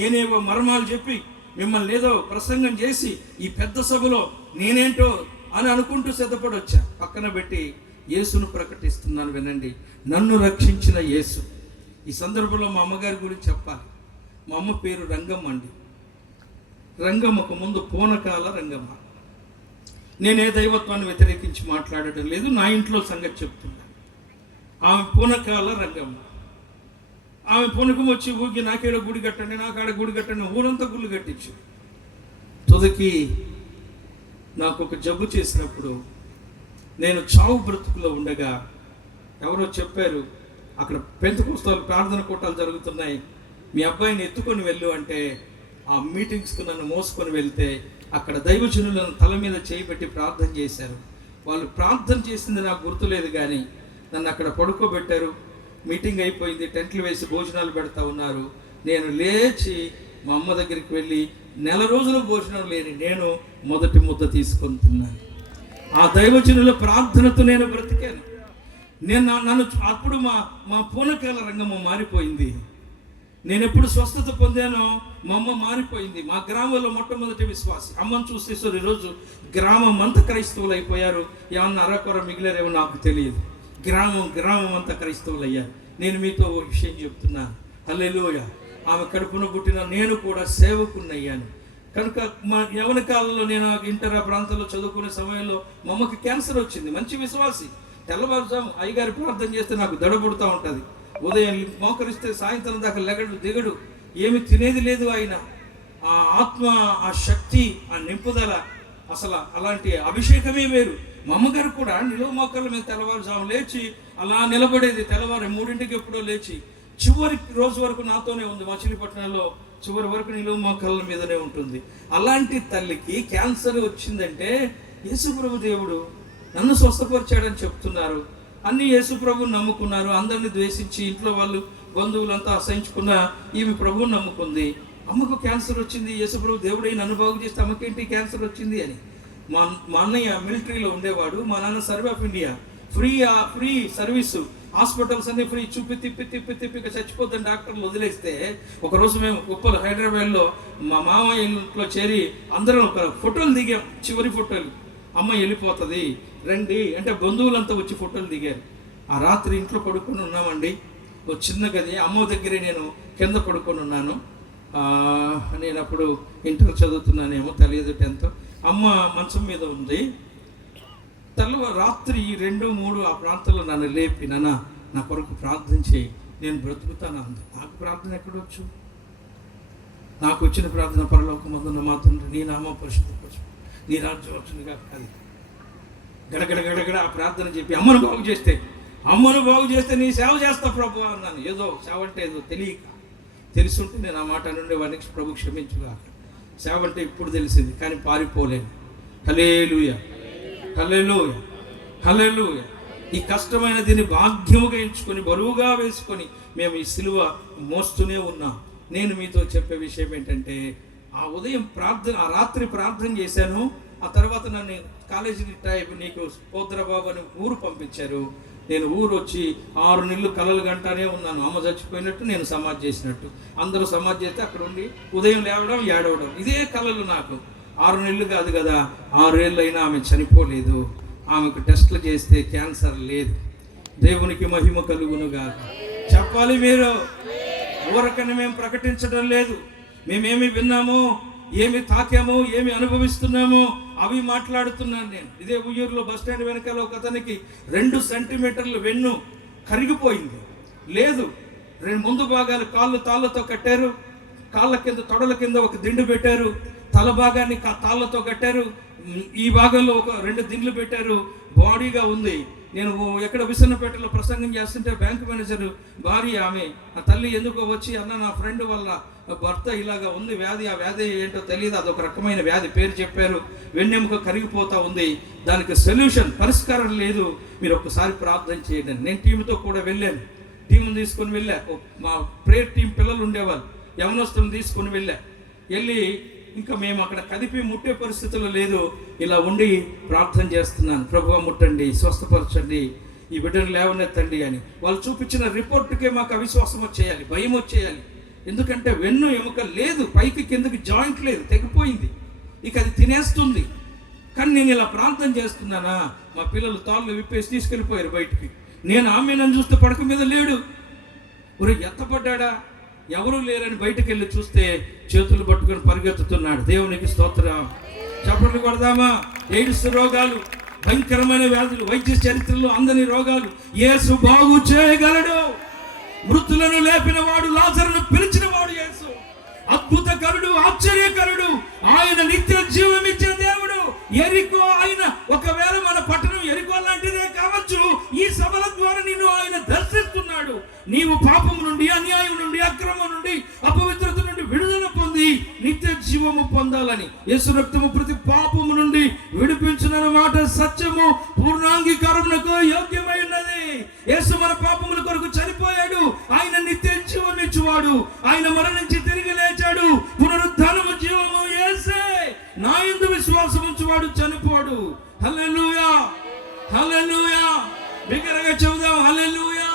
నేనేవో మర్మాలు చెప్పి మిమ్మల్ని ఏదో ప్రసంగం చేసి ఈ పెద్ద సభలో నేనేంటో అని అనుకుంటూ సిద్ధపడి వచ్చా. పక్కన పెట్టి యేసును ప్రకటిస్తున్నాను, వినండి. నన్ను రక్షించిన యేసు. ఈ సందర్భంలో మా అమ్మగారి గురించి చెప్పాలి. మా అమ్మ పేరు రంగమ్మ అండి. రంగమ్మకు ముందు పూనకాల రంగమ్మ. నేనే దైవత్వాన్ని వ్యతిరేకించి మాట్లాడటం లేదు, నా ఇంట్లో సంగతి చెప్తున్నాను. ఆమె పూనకాల రంగమ్మ. ఆమె పూనకం వచ్చి ఊరికి నాకేడ గుడి కట్టండి, నాకాడ గుడి కట్టండి, ఊరంతా గుళ్ళు కట్టించు. తుదకి నాకు ఒక జబ్బు చేసినప్పుడు నేను చావు బ్రతుకులో ఉండగా ఎవరో చెప్పారు, అక్కడ పెంతెకొస్తేలు ప్రార్థన కూటాలు జరుగుతున్నాయి, మీ అబ్బాయిని ఎత్తుకొని వెళ్ళు అంటే ఆ మీటింగ్స్కు నన్ను మోసుకొని వెళ్తే అక్కడ దైవజనులను తల మీద చేయబెట్టి ప్రార్థన చేశారు. వాళ్ళు ప్రార్థన చేసింది నాకు గుర్తులేదు, కానీ నన్ను అక్కడ పడుకోబెట్టారు. మీటింగ్ అయిపోయింది, టెంట్లు వేసి భోజనాలు పెడతా ఉన్నారు. నేను లేచి మా అమ్మ దగ్గరికి వెళ్ళి 1 రోజులు భోజనం లేని నేను మొదటి ముద్ద తీసుకొని తిన్నాను. ఆ దైవజనుల ప్రార్థనతో నేను బ్రతికాను. నన్ను అప్పుడు మా పూనకాల రంగమ్మ మారిపోయింది. నేను ఎప్పుడు స్వస్థత పొందానో మా అమ్మ మారిపోయింది. మా గ్రామంలో మొట్టమొదటి విశ్వాసి. అమ్మను చూసేసారు. ఈరోజు గ్రామం అంతా క్రైస్తవులు అయిపోయారు. ఏమన్నా అరకొర మిగిలారేమో నాకు తెలియదు. గ్రామం అంతా క్రైస్తవులు అయ్యారు. నేను మీతో ఒక విషయం చెప్తున్నాను. హల్లెలూయా. ఆమె కడుపున పుట్టిన నేను కూడా సేవకున్నయ్యాను. కనుక మా యవన కాలంలో నేను ఇంటర్ ప్రాంతంలో చదువుకునే సమయంలో మా అమ్మకి క్యాన్సర్ వచ్చింది. మంచి విశ్వాసి. తెల్లవారుజాము అయ్యగారి ప్రార్థన చేస్తే నాకు దడబుడుతూ ఉంటుంది. ఉదయం మోకరిస్తే సాయంత్రం దాకా దిగడు. ఏమి తినేది లేదు ఆయన. ఆ ఆత్మ, ఆ శక్తి, ఆ నింపుదల, అసలు అలాంటి అభిషేకమే వేరు. మా అమ్మగారు కూడా నిలువ మోకర్ల మీద తెల్లవారుజాము లేచి అలా నిలబడేది. తెల్లవారు 3ంటికి ఎప్పుడో లేచి చివరి రోజు వరకు నాతోనే ఉంది. మచిలీపట్నంలో చివరి వరకు నిలువ మోకర్ల మీదనే ఉంటుంది. అలాంటి తల్లికి క్యాన్సర్ వచ్చిందంటే యేసుప్రభు దేవుడు నన్ను స్వస్థపరిచాడని చెప్తున్నారు. అన్ని యేసుప్రభుని నమ్ముకున్నారు. అందరిని ద్వేషించి ఇంట్లో వాళ్ళు బంధువులంతా అసహించుకున్న ఈమె ప్రభువుని నమ్ముకుంది. అమ్మకు క్యాన్సర్ వచ్చింది. యేసుప్రభు దేవుడై నన్ను బాగు చేస్తే అమ్మకేంటి క్యాన్సర్ వచ్చింది అని. మా అన్నయ్య మిలిటరీలో ఉండేవాడు. మా నాన్న survey of India free service, hospitals అన్ని ఫ్రీ. తిప్పి చచ్చిపోద్దని డాక్టర్లు వదిలేస్తే ఒకరోజు మేము ఉప్పల్ హైదరాబాద్లో మా మామయ్య ఇంట్లో చేరి అందరం ఒక ఫోటోలు దిగాం. చివరి ఫోటోలు. అమ్మ వెళ్ళిపోతుంది రండి అంటే బంధువులంతా వచ్చి ఫోటోలు దిగారు. ఆ రాత్రి ఇంట్లో పడుకొని ఉన్నామండి. ఒక చిన్న గది. అమ్మ దగ్గరే నేను కింద పడుకొని ఉన్నాను. నేను అప్పుడు ఇంటర్ చదువుతున్నానేమో తెలియదు, 10th. అమ్మ మంచం మీద ఉంది. రాత్రి 2, 3 ఆ ప్రాంతంలో నన్ను లేపి, నాన్న నా కొరకు ప్రార్థన చేయి, నేను బ్రతుకుతాను అంది. నాకు ప్రార్థన ఎక్కడొచ్చు? నాకు వచ్చిన ప్రార్థన పరలోకమందున్న మా తండ్రి నీ నామం పరిశుద్ధపరచు, నీ రాజ్యం వచ్చునుగా. అది గడగడ గడగడ ఆ ప్రార్థన చెప్పి అమ్మను బాగు చేస్తే నీ సేవ చేస్తా ప్రభు అన్నాను. ఏదో సేవ అంటే ఏదో తెలుసుంటే నేను ఆ మాట నుండి వారికి ప్రభు క్షమించుగా. సేవ అంటే ఇప్పుడు తెలిసింది, కానీ పారిపోలేను. హల్లెలూయా, హల్లెలూయా, హల్లెలూయా. ఈ కష్టమైన దీన్ని భాగ్యముగా ఎంచుకొని బరువుగా వేసుకొని మేము ఈ సిలువ మోస్తూనే ఉన్నాం. నేను మీతో చెప్పే విషయం ఏంటంటే, ఆ ఉదయం ప్రార్థన, ఆ రాత్రి ప్రార్థన చేశాను. ఆ తర్వాత నన్ను కాలేజీ టైప్ నీకు పోద్రబాబు అని ఊరు పంపించారు. నేను ఊరు వచ్చి 6 నెలలు కలలు గంటనే ఉన్నాను. అమ్మ చచ్చిపోయినట్టు, నేను సమాధి చేసినట్టు. అందరూ సమాధి చేస్తే అక్కడ ఉండి ఉదయం లేవడం, ఏడవడం, ఇదే కలలు నాకు. 6 నెలలు కాదు కదా, 6 ఏళ్ళు అయినా ఆమె చనిపోలేదు. ఆమెకు టెస్టులు చేస్తే క్యాన్సర్ లేదు. దేవునికి మహిమ కలుగునుగా. చెప్పాలి మీరు, ఊరకని మేము ప్రకటించడం లేదు. మేమేమి విన్నామో, ఏమి తాకామో, ఏమి అనుభవిస్తున్నామో అవి మాట్లాడుతున్నాను నేను. ఇదే ఉయ్యూరులో బస్ స్టాండ్ వెనకాల ఒక అతనికి 2 సెంటీమీటర్లు వెన్ను కరిగిపోయింది. లేదు, 2 ముందు భాగాలు కాళ్ళు తాళ్ళతో కట్టారు, కాళ్ళ కింద తొడల కింద ఒక దిండు పెట్టారు, తల భాగాన్ని తాళ్ళతో కట్టారు, ఈ భాగంలో ఒక 2 దిండ్లు పెట్టారు. బాడీగా ఉంది. నేను ఎక్కడ విసన్నపేటలో ప్రసంగం చేస్తుంటే బ్యాంక్ మేనేజర్ భార్య, ఆమె ఆ తల్లి ఎందుకో వచ్చి, అన్న నా ఫ్రెండ్ వాళ్ళ భర్త ఇలాగా ఉంది వ్యాధి, ఆ వ్యాధి ఏంటో తెలియదు, అదొక రకమైన వ్యాధి పేరు చెప్పారు, వెన్నెముక కరిగిపోతా ఉంది, దానికి సొల్యూషన్ పరిష్కారం లేదు, మీరు ఒక్కసారి ప్రార్థన చేయండి. నేను టీంతో కూడా వెళ్ళాను. టీంని తీసుకొని వెళ్ళా. మా ప్రేయర్ టీం పిల్లలు ఉండేవాళ్ళు, యవనస్తులను తీసుకొని వెళ్ళి ఇంకా మేము అక్కడ కదిపి ముట్టే పరిస్థితుల్లో లేదు. ఇలా ఉండి ప్రార్థన చేస్తున్నాను, ప్రభువా ముట్టండి, స్వస్థపరచండి, ఈ బిడ్డను లేవనెత్తండి అని. వాళ్ళు చూపించిన రిపోర్ట్కే మాకు అవిశ్వాసం వచ్చేయాలి, భయం వచ్చేయాలి. ఎందుకంటే వెన్ను ఎముక లేదు, పైకి కిందకి జాయింట్ లేదు, తెగిపోయింది, ఇక అది తినేస్తుంది. కానీ నేను ఇలా ప్రార్థన చేస్తున్నానా, మా పిల్లలు తాళ్ళు విప్పేసి తీసుకెళ్ళిపోయారు బయటికి. నేను ఆమె నన్ను చూస్తే పడక మీద లేడు. ఒరే ఎత్తపడ్డా, ఎవరూ లేరని బయటకు వెళ్ళి చూస్తే చేతులు పట్టుకొని పరిగెత్తుతున్నాడు. దేవునికి స్తోత్రం. చప్పట్లు కొడదామా? ఎయిడ్స్ రోగాలు, భయంకరమైన వ్యాధులు, వైద్య చరిత్రలో అందని రోగాలు యేసు బాగు చేయగలడు. మృతులను లేపిన వాడు, లాజరును పిలిచిన వాడు యేసు. అద్భుతకరుడు, ఆశ్చర్యకరుడు, ఆయన నిత్య జీవం ఇచ్చే దేవుడు. ఎరికో ఆయన, ఒకవేళ మన పట్టణం ఎరికో లాంటిదే కావచ్చు, ఈ సభల ద్వారా నిన్ను ఆయన దర్శిస్తున్నాడు. నీవు పాపం నుండి, అన్యాయం నుండి, అక్రమం నుండి, అపవిత్రత నుండి విడుదల పొంది నిత్య జీవము పొందాలని. యేసు రక్తము ప్రతి పాపము నుండి విడిపించిన మాట సత్యము, పూర్ణాంగీకారమునకు యోగ్యమైనది. యేసు మన పాపముల కొరకు చనిపోయాడు, ఆయన నిత్య జీవం ఇచ్చువాడు, ఆయన మరణించి తిరిగి లేచాడు. పునరుద్ధానము జీవము యేసే. నా యందు విశ్వాసం ఉంచువాడు చనిపోడు. హల్లెలూయా, హల్లెలూయా. బిగ్గరగా చెబుదాం, హల్లెలూయా.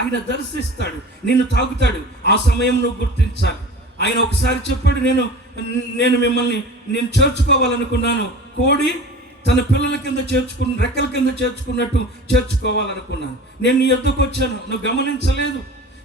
ఆయన దర్శిస్తాడు, నిన్ను తాకుతాడు. ఆ సమయం నువ్వు గుర్తించాలి. ఆయన ఒకసారి చెప్పాడు, నేను మిమ్మల్ని చేర్చుకోవాలనుకున్నాను. కోడి తన పిల్లల కింద రెక్కల కింద చేర్చుకున్నట్టు చేర్చుకోవాలనుకున్నాను. నేను నీ యొద్దకు వచ్చాను, నువ్వు గమనించలేదు.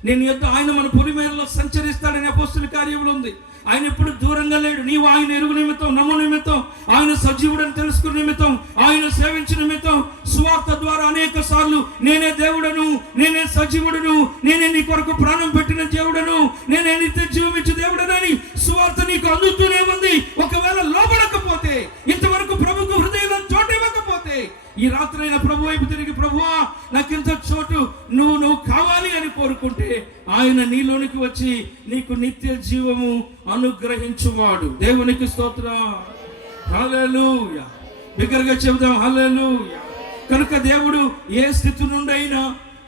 నేను యొద్ద ఆయన మన పొలిమేరలో సంచరిస్తాడని అపోస్తుల కార్యంలో ఉంది. ఆయన ఎప్పుడు దూరంగా లేడు. నీవు ఆయన ఎరుగు నిమిత్తం, నమ్ము నిమిత్తం, ఆయన సజీవుడని తెలుసుకునే నిమిత్తం, ఆయన సేవించిన నిమిత్తం, సువార్త ద్వారా అనేక సార్లు నేనే దేవుడను, నేనే సజీవుడను, నేనే నీ కొరకు ప్రాణం పెట్టిన దేవుడను, నేనే నిత్య జీవం ఇచ్చే దేవుడనని సువార్త నీకు అందుతూనే ఉంది. ఒకవేళ లోబడకపోతే, ఇంతవరకు ప్రభుకు హృదయంలో చోటు ఇవ్వకపోతే, ఈ రాత్రైనా ప్రభు వైపు తిరిగి, ప్రభువా నాకింత చోటు నువ్వు కావాలి అని కోరుకుంటే, ఆయన నీలోనికి వచ్చి నీకు నిత్య జీవము అనుగ్రహించువాడు. దేవునికి స్తోత్రం. హల్లెలూయా. బిగ్గరగా చెబుదాం, హల్లెలూయా. కనుక దేవుడు ఏ స్థితి నుండి అయినా,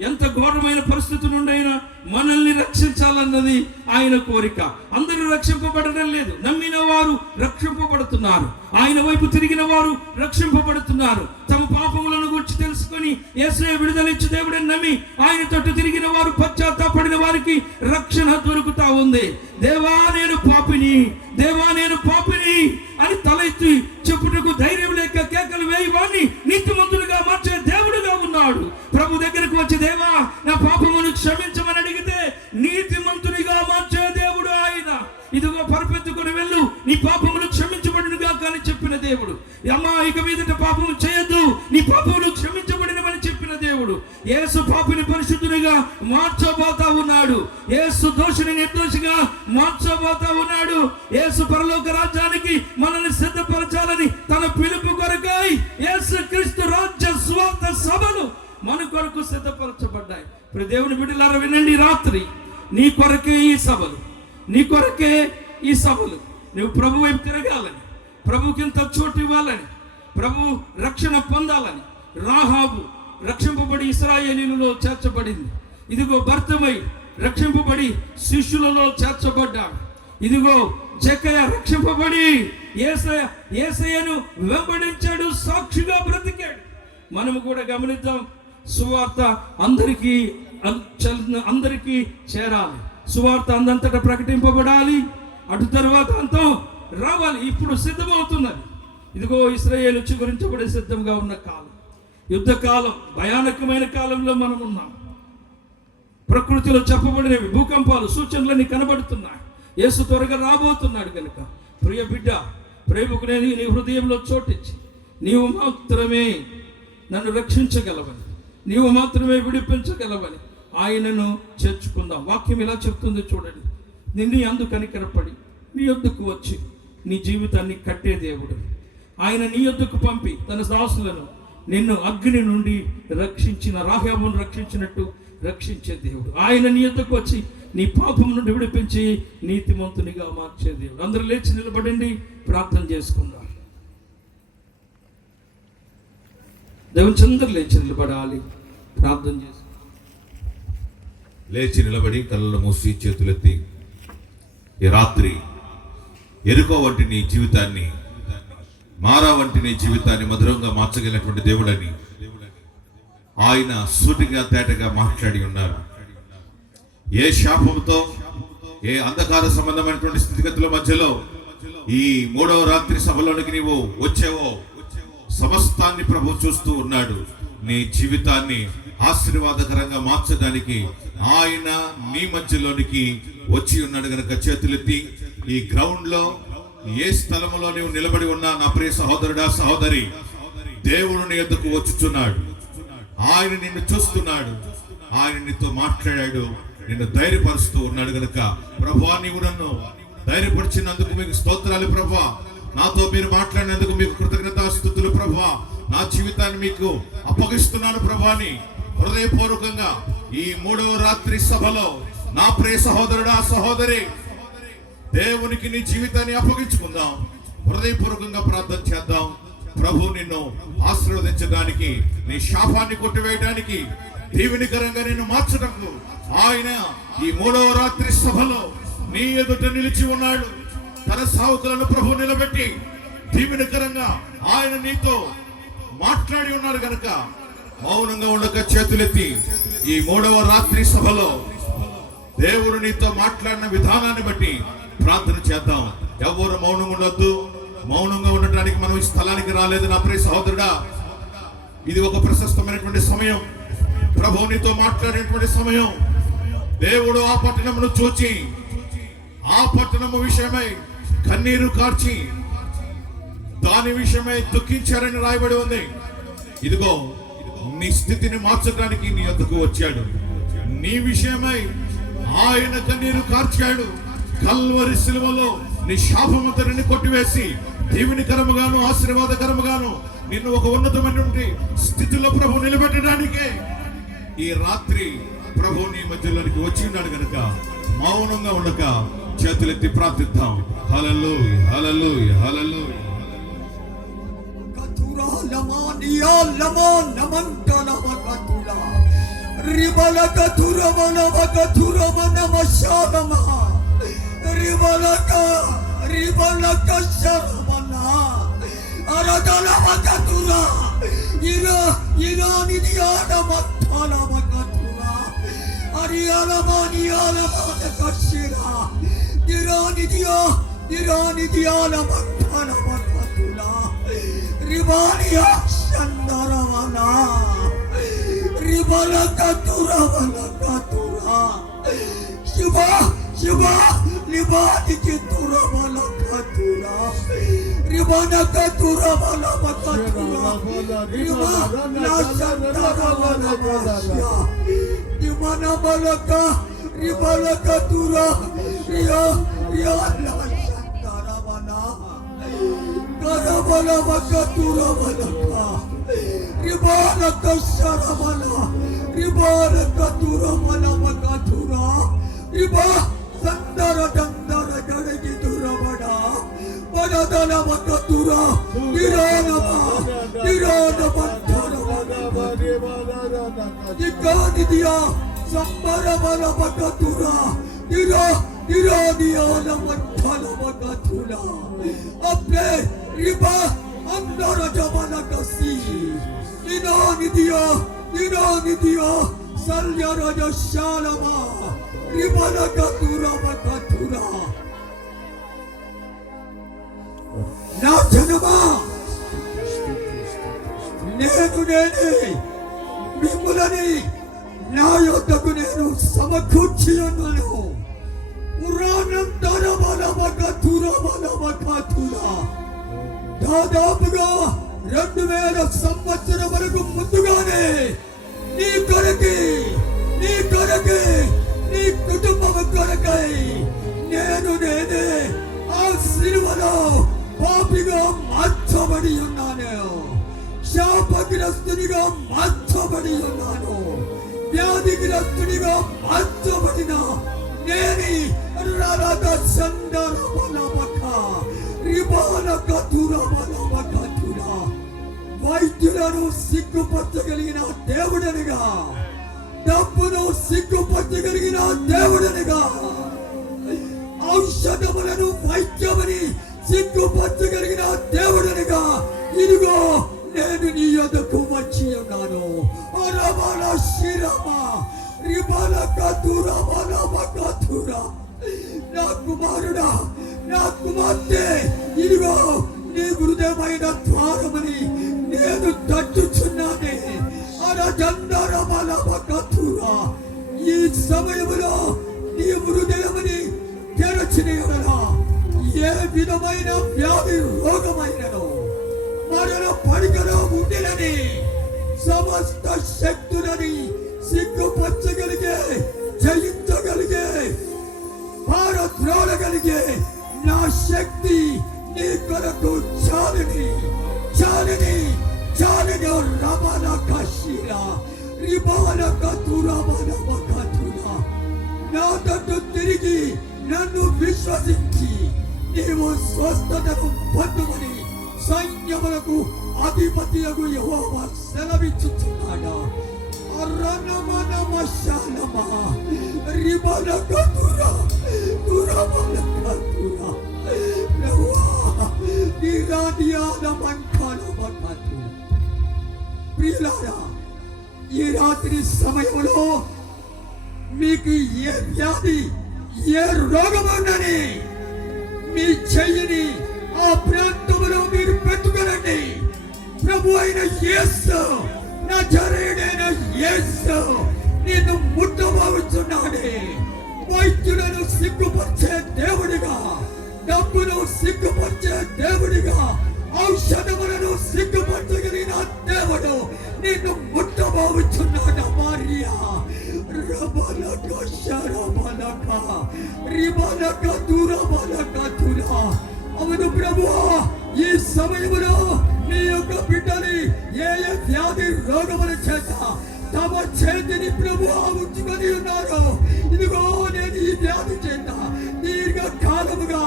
ఎంత ఘోరమైన పరిస్థితి నుండి అయినా మనల్ని రక్షించాలన్నది ఆయన కోరిక. అందరూ రక్షింపబడడం లేదు, నమ్మిన వారు రక్షింపబడుతున్నారు, ఆయన వైపు తిరిగిన వారు రక్షింపబడుతున్నారు. తమ పాపములను గురించి తెలుసుకొని యేసయ్య విడుదలిచ్చి దేవుడని నమ్మి ఆయన తట్టు తిరిగిన వారు, పశ్చాత్తాపడిన వారికి రక్షణ దొరుకుతా ఉంది. దేవా నేను పాపిని, దేవా నేను పాపిని అని తల ఎత్తి చెప్పుటకు ధైర్యం లేక కేకలు వేయి వాడిని నీతిమంతుడిగా మార్చే దేవుడుగా ఉన్నాడు. ప్రభు దగ్గరకు వచ్చి, దేవా నా పాపమును క్షమించమని అడిగితే నీతిమంతునిగా మార్చే దేవుడు ఆయన. ఇదిగో పరిపెత్తుకుని వెళ్ళు, నీ పాపములు క్షమించబడినగా కానీ చెప్పిన దేవుడు. అమ్మా ఇక మీదట పాపము చేయొద్దు, నీ పాపములు క్షమించబడినవని చెప్పిన దేవుడు. పాపిని పరిశుద్ధునిగా మార్చబోతా ఉన్నాడు. యేసు దోషిని నిర్దోషిగా మార్చబోతా ఉన్నాడు. యేసు పరలోక రాజ్యానికి మనల్ని సిద్ధపరచాలని తన పిలుపు కొరకై యేసు క్రీస్తు రాజ్య స్వార్థ సభలు మన కొరకు సిద్ధపరచబడ్డాయి. ఇప్పుడు దేవుని బిడ్డలారా వినండి, రాత్రి నీ కొరకే ఈ సభలు, నీ కొరకే ఈ సభలు. నువ్వు ప్రభు వైపు తిరగాలని, ప్రభుకింత చోటు ఇవ్వాలని, ప్రభు రక్షణ పొందాలని. రాహాబు రక్షింపబడి ఇశ్రాయేలీయులలో చేర్చబడింది. ఇదిగో భర్తమై రక్షింపబడి శిష్యులలో చేర్చబడ్డాడు. ఇదిగో జక్కయ్య రక్షింపబడి యేసయ్యను వెంబడించాడు, సాక్షిగా బ్రతికాడు. మనము కూడా గమనిద్దాం, సువార్త అందరికీ చేరాలి. సువార్త అందంతటా ప్రకటింపబడాలి. అటు తరువాత అంతం రావాలి. ఇప్పుడు సిద్ధమవుతున్నది. ఇదిగో ఇశ్రాయేలు చిగురించబడే సిద్ధంగా ఉన్న కాలం, యుద్ధ కాలం, భయానకమైన కాలంలో మనం ఉన్నాం. ప్రకృతిలో చెప్పబడినవి భూకంపాలు, సూచనలన్నీ కనబడుతున్నాయి. యేసు త్వరగా రాబోతున్నాడు కనుక ప్రియ బిడ్డ, ప్రేమకు నేను నీ హృదయంలో చోటిచ్చి, నీవు మాత్రమే నన్ను రక్షించగలవని, నీవు మాత్రమే విడిపించగలవని ఆయనను చేర్చుకుందాం. వాక్యం ఇలా చెప్తుంది చూడండి. నిన్ను అందు కనికరపడి నీ యొద్దకు వచ్చి నీ జీవితాన్ని కట్టే దేవుడు. ఆయన నీ యొద్దకు పంపి తన దాసులను నిన్ను అగ్ని నుండి రక్షించిన, రాహాబును రక్షించినట్టు రక్షించే దేవుడు. ఆయన నీ యొద్దకు వచ్చి నీ పాపం నుండి విడిపించి నీతిమంతునిగా మార్చే దేవుడు. అందరూ లేచి నిలబడండి, ప్రార్థన చేసుకుందాం. దేవుని చంద్ర లేచి నిలబడాలి, ప్రార్థన చేసుకుందాం. లేచి నిలబడి కళ్ళను మూసి చేతులెత్తి, ఈ రాత్రి ఎరుకో వంటి నీ జీవితాన్ని, మారా వంటి నీ జీవితాన్ని మధురంగా మార్చగలిగినటువంటి దేవుడని ఆయన సూటిగా తేటగా మాట్లాడి ఉన్నారు. ఏ శాపంతో, ఏ అంధకార సంబంధమైనటువంటి స్థితిగతుల మధ్యలో ఈ 3వ రాత్రి సభలోనికి నీవు వచ్చావో, సమస్తాన్ని ప్రభు చూస్తూ ఉన్నాడు. నీ జీవితాన్ని ఆశీర్వాదకరంగా మార్చడానికి ఆయన నీ మధ్యలోనికి వచ్చి ఉన్నాడు గనక చేతులెత్తి, ఈ గ్రౌండ్ లో ఏ స్థలంలో నీవు నిలబడి ఉన్నా నా ప్రియ సహోదరుడా, సహోదరి, దేవుడు నీ యొద్దకు వచ్చుచున్నాడు. ఆయన నిన్ను చూస్తున్నాడు, ఆయన నీతో మాట్లాడాడు, నిన్ను ధైర్యపరుస్తూ ఉన్నాడు గనక ప్రభువా, నీవు నన్ను ధైర్యపరిచినందుకు మీకు స్తోత్రాలు ప్రభువా, నాతో మీరు మాట్లాడినందుకు మీకు కృతజ్ఞతాస్తుతులు ప్రభువా, నా జీవితాన్ని మీకు అప్పగిస్తున్నాను ప్రభువా అని హృదయపూర్వకంగా ఈ 3వ రాత్రి సభలో నా ప్రియ సహోదరుడా, సహోదరి, దేవునికి నీ జీవితాన్ని అప్పగించుకుందాం. హృదయపూర్వకంగా ప్రార్థన చేద్దాం. ప్రభు నిన్ను ఆశీర్వదించడానికి, నీ శాపాన్ని కొట్టివేయడానికి, దీవెనికరంగా నిన్ను మార్చడానికి ఆయన ఈ 3వ రాత్రి సభలో నీ ఎదుట నిలిచి ఉన్నాడు. తన సేవకులను ప్రభు నిలబెట్టి దీవెనికరంగా ఆయన నీతో మాట్లాడి ఉన్నారు గనక మౌనంగా ఉండక చేతులెత్తి ఈ 3వ రాత్రి సభలో దేవుడు నీతో మాట్లాడిన విధానాన్ని బట్టి ప్రార్థన చేద్దాం. ఎవరు మౌనంగా ఉండొద్దు. మౌనంగా ఉండటానికి మనం ఈ స్థలానికి రాలేదు నా ప్రియ సహోదరుడా. ఇది ఒక ప్రశస్తమైనటువంటి సమయం, ప్రభు నీతో మాట్లాడేటువంటి సమయం. దేవుడు ఆ పట్టణమును చూచి, ఆ పట్టణము విషయమై కన్నీరు కార్చి దాని విషయమై దుఃఖించారని రాయబడి ఉంది. ఇదిగో నీ స్థితిని మార్చడానికి నీ వద్దకు వచ్చాడు. నీ విషయమై ఆయన కన్నీరు కార్చాడు. కల్వరి శిలువలో నీ శాపమంతరిని కొట్టివేసి దీవెనికరముగాను ఆశీర్వాదకరముగాను నిన్ను ఒక ఉన్నతమైనటువంటి స్థితిలో ప్రభు నిలబెట్టడానికే ఈ రాత్రి ప్రభు నీ మధ్యలోనికి వచ్చి ఉన్నాడు గనుక మౌనంగా ఉండక చేతులెత్తి ప్రార్థిద్దాం. హల్లెలూయా, హల్లెలూయా, హల్లెలూయా. Lamania lamon namantala makatula ribalaka turamana makaturamana mashalama ribalaka sharamana aradala makatura ira nidiana matala makatura ariala maniala makashira ira nidiana matala makatula Ribania Shandaravana Ribalaka Turavana Katura Shiba libani kitura malakatura ribana katura malakatura riba lasantara malamasya dimana malaka ribala katura ria lasantara mana karabala makatura malaka ribana kasara mana ribana katura malakatura riba Sandara dandara gadagi durabada Badadala makatura Niranama Niranama Nikani dia Sambara bala makatura Niraniana mantala makatura Apne riba Andara jamana kasi Ninani dia Salya raja shalama Ribana katura makatura Na janama Nenu Mimulani Na yotaku nenu samakuchiyannanu Uranam darabala makatura Dadapuga 2000 సంవత్సరం వరకు ముందుగానే నీ కొరకే నీ కుటుంబం కొరకై నేనే ఆ సిలువలో పాపిగా మార్చబడి ఉన్నాను శాపగ్రస్తునిగా మార్చబడి ఉన్నాను వ్యాధిగ్రస్తునిగా మార్చబడిన నేని రారాద సందర్భలమక రిబాలక దురబలమకతుల వైద్యులను సిగ్గుపరచగలిగిన దేవుడనిగా డబ్బును సిగ్గుపరచగలిగిన దేవుడనిగా ఔషధములను వైద్యమని సిగ్గుపరచగలిగిన దేవుడనిగా ఇదిగో నేను నీ యొద్దకు వచ్చి ఉన్నాను అరబల శిరమ రిబల కతుర బలమ కతుర నా కుమారుడా నా కుమార్తె ఇదిగో నీ హృదయమైన ద్వారమని నేను తట్టుచున్నానే అరజందర బలమ కతుర ఈ సమయములో నీ హృదయమని తెరచిన ఏ విధమైన వ్యాధి రోగమైనను మరణ పడికలో ఉండినని సమస్త శక్తులని సిగ్గుపరచగలిగే జయించగలిగే పారద్రోలగలిగే నా శక్తి నీ కొరకు చాలని రమణ కశీల రిబాల కతురమణ కతుర నా తట్టు తిరిగి నన్ను విశ్వసించి నీవు స్వస్థతను పొందుమని సైన్యములకు అధిపతియగు యెహోవా సెలవిచ్చుచున్నాడు అరణమనమశాలమా రిబల కతుర తురమల కతుర ప్రభువా నిరానియాల మంకాలమ కతుర ప్రియులారా ఈ రాత్రి సమయంలో మీకు ఏ వ్యాధి ఏ రోగముందని మీ చెయ్యిని ఆ ప్రాంతంలో మీరు పెట్టుకోనండి ప్రభు అయిన యేసు నజరేయుడైన యేసు నిన్ను ముట్టబోతున్నాడే వైద్యులను సిగ్గుపరిచే దేవుడిగా డబ్బును సిగ్గుపరిచే దేవుడిగా ఔషధములను సిగ్గుపరచగలిగిన దేవుడు నిన్ను ముట్టబోతున్నాడు మరియా రబలక శరబలక రిబలక దురబలక దుర అవును ప్రభువా ఈ సమయంలో నీ యొక్క బిడ్డని ఏ వ్యాధి రోగముల చేత తమ చేతిని ప్రభువా ఉంచుకొని ఉన్నారు ఇదిగో నేను ఈ వ్యాధి చేత దీర్ఘకాలముగా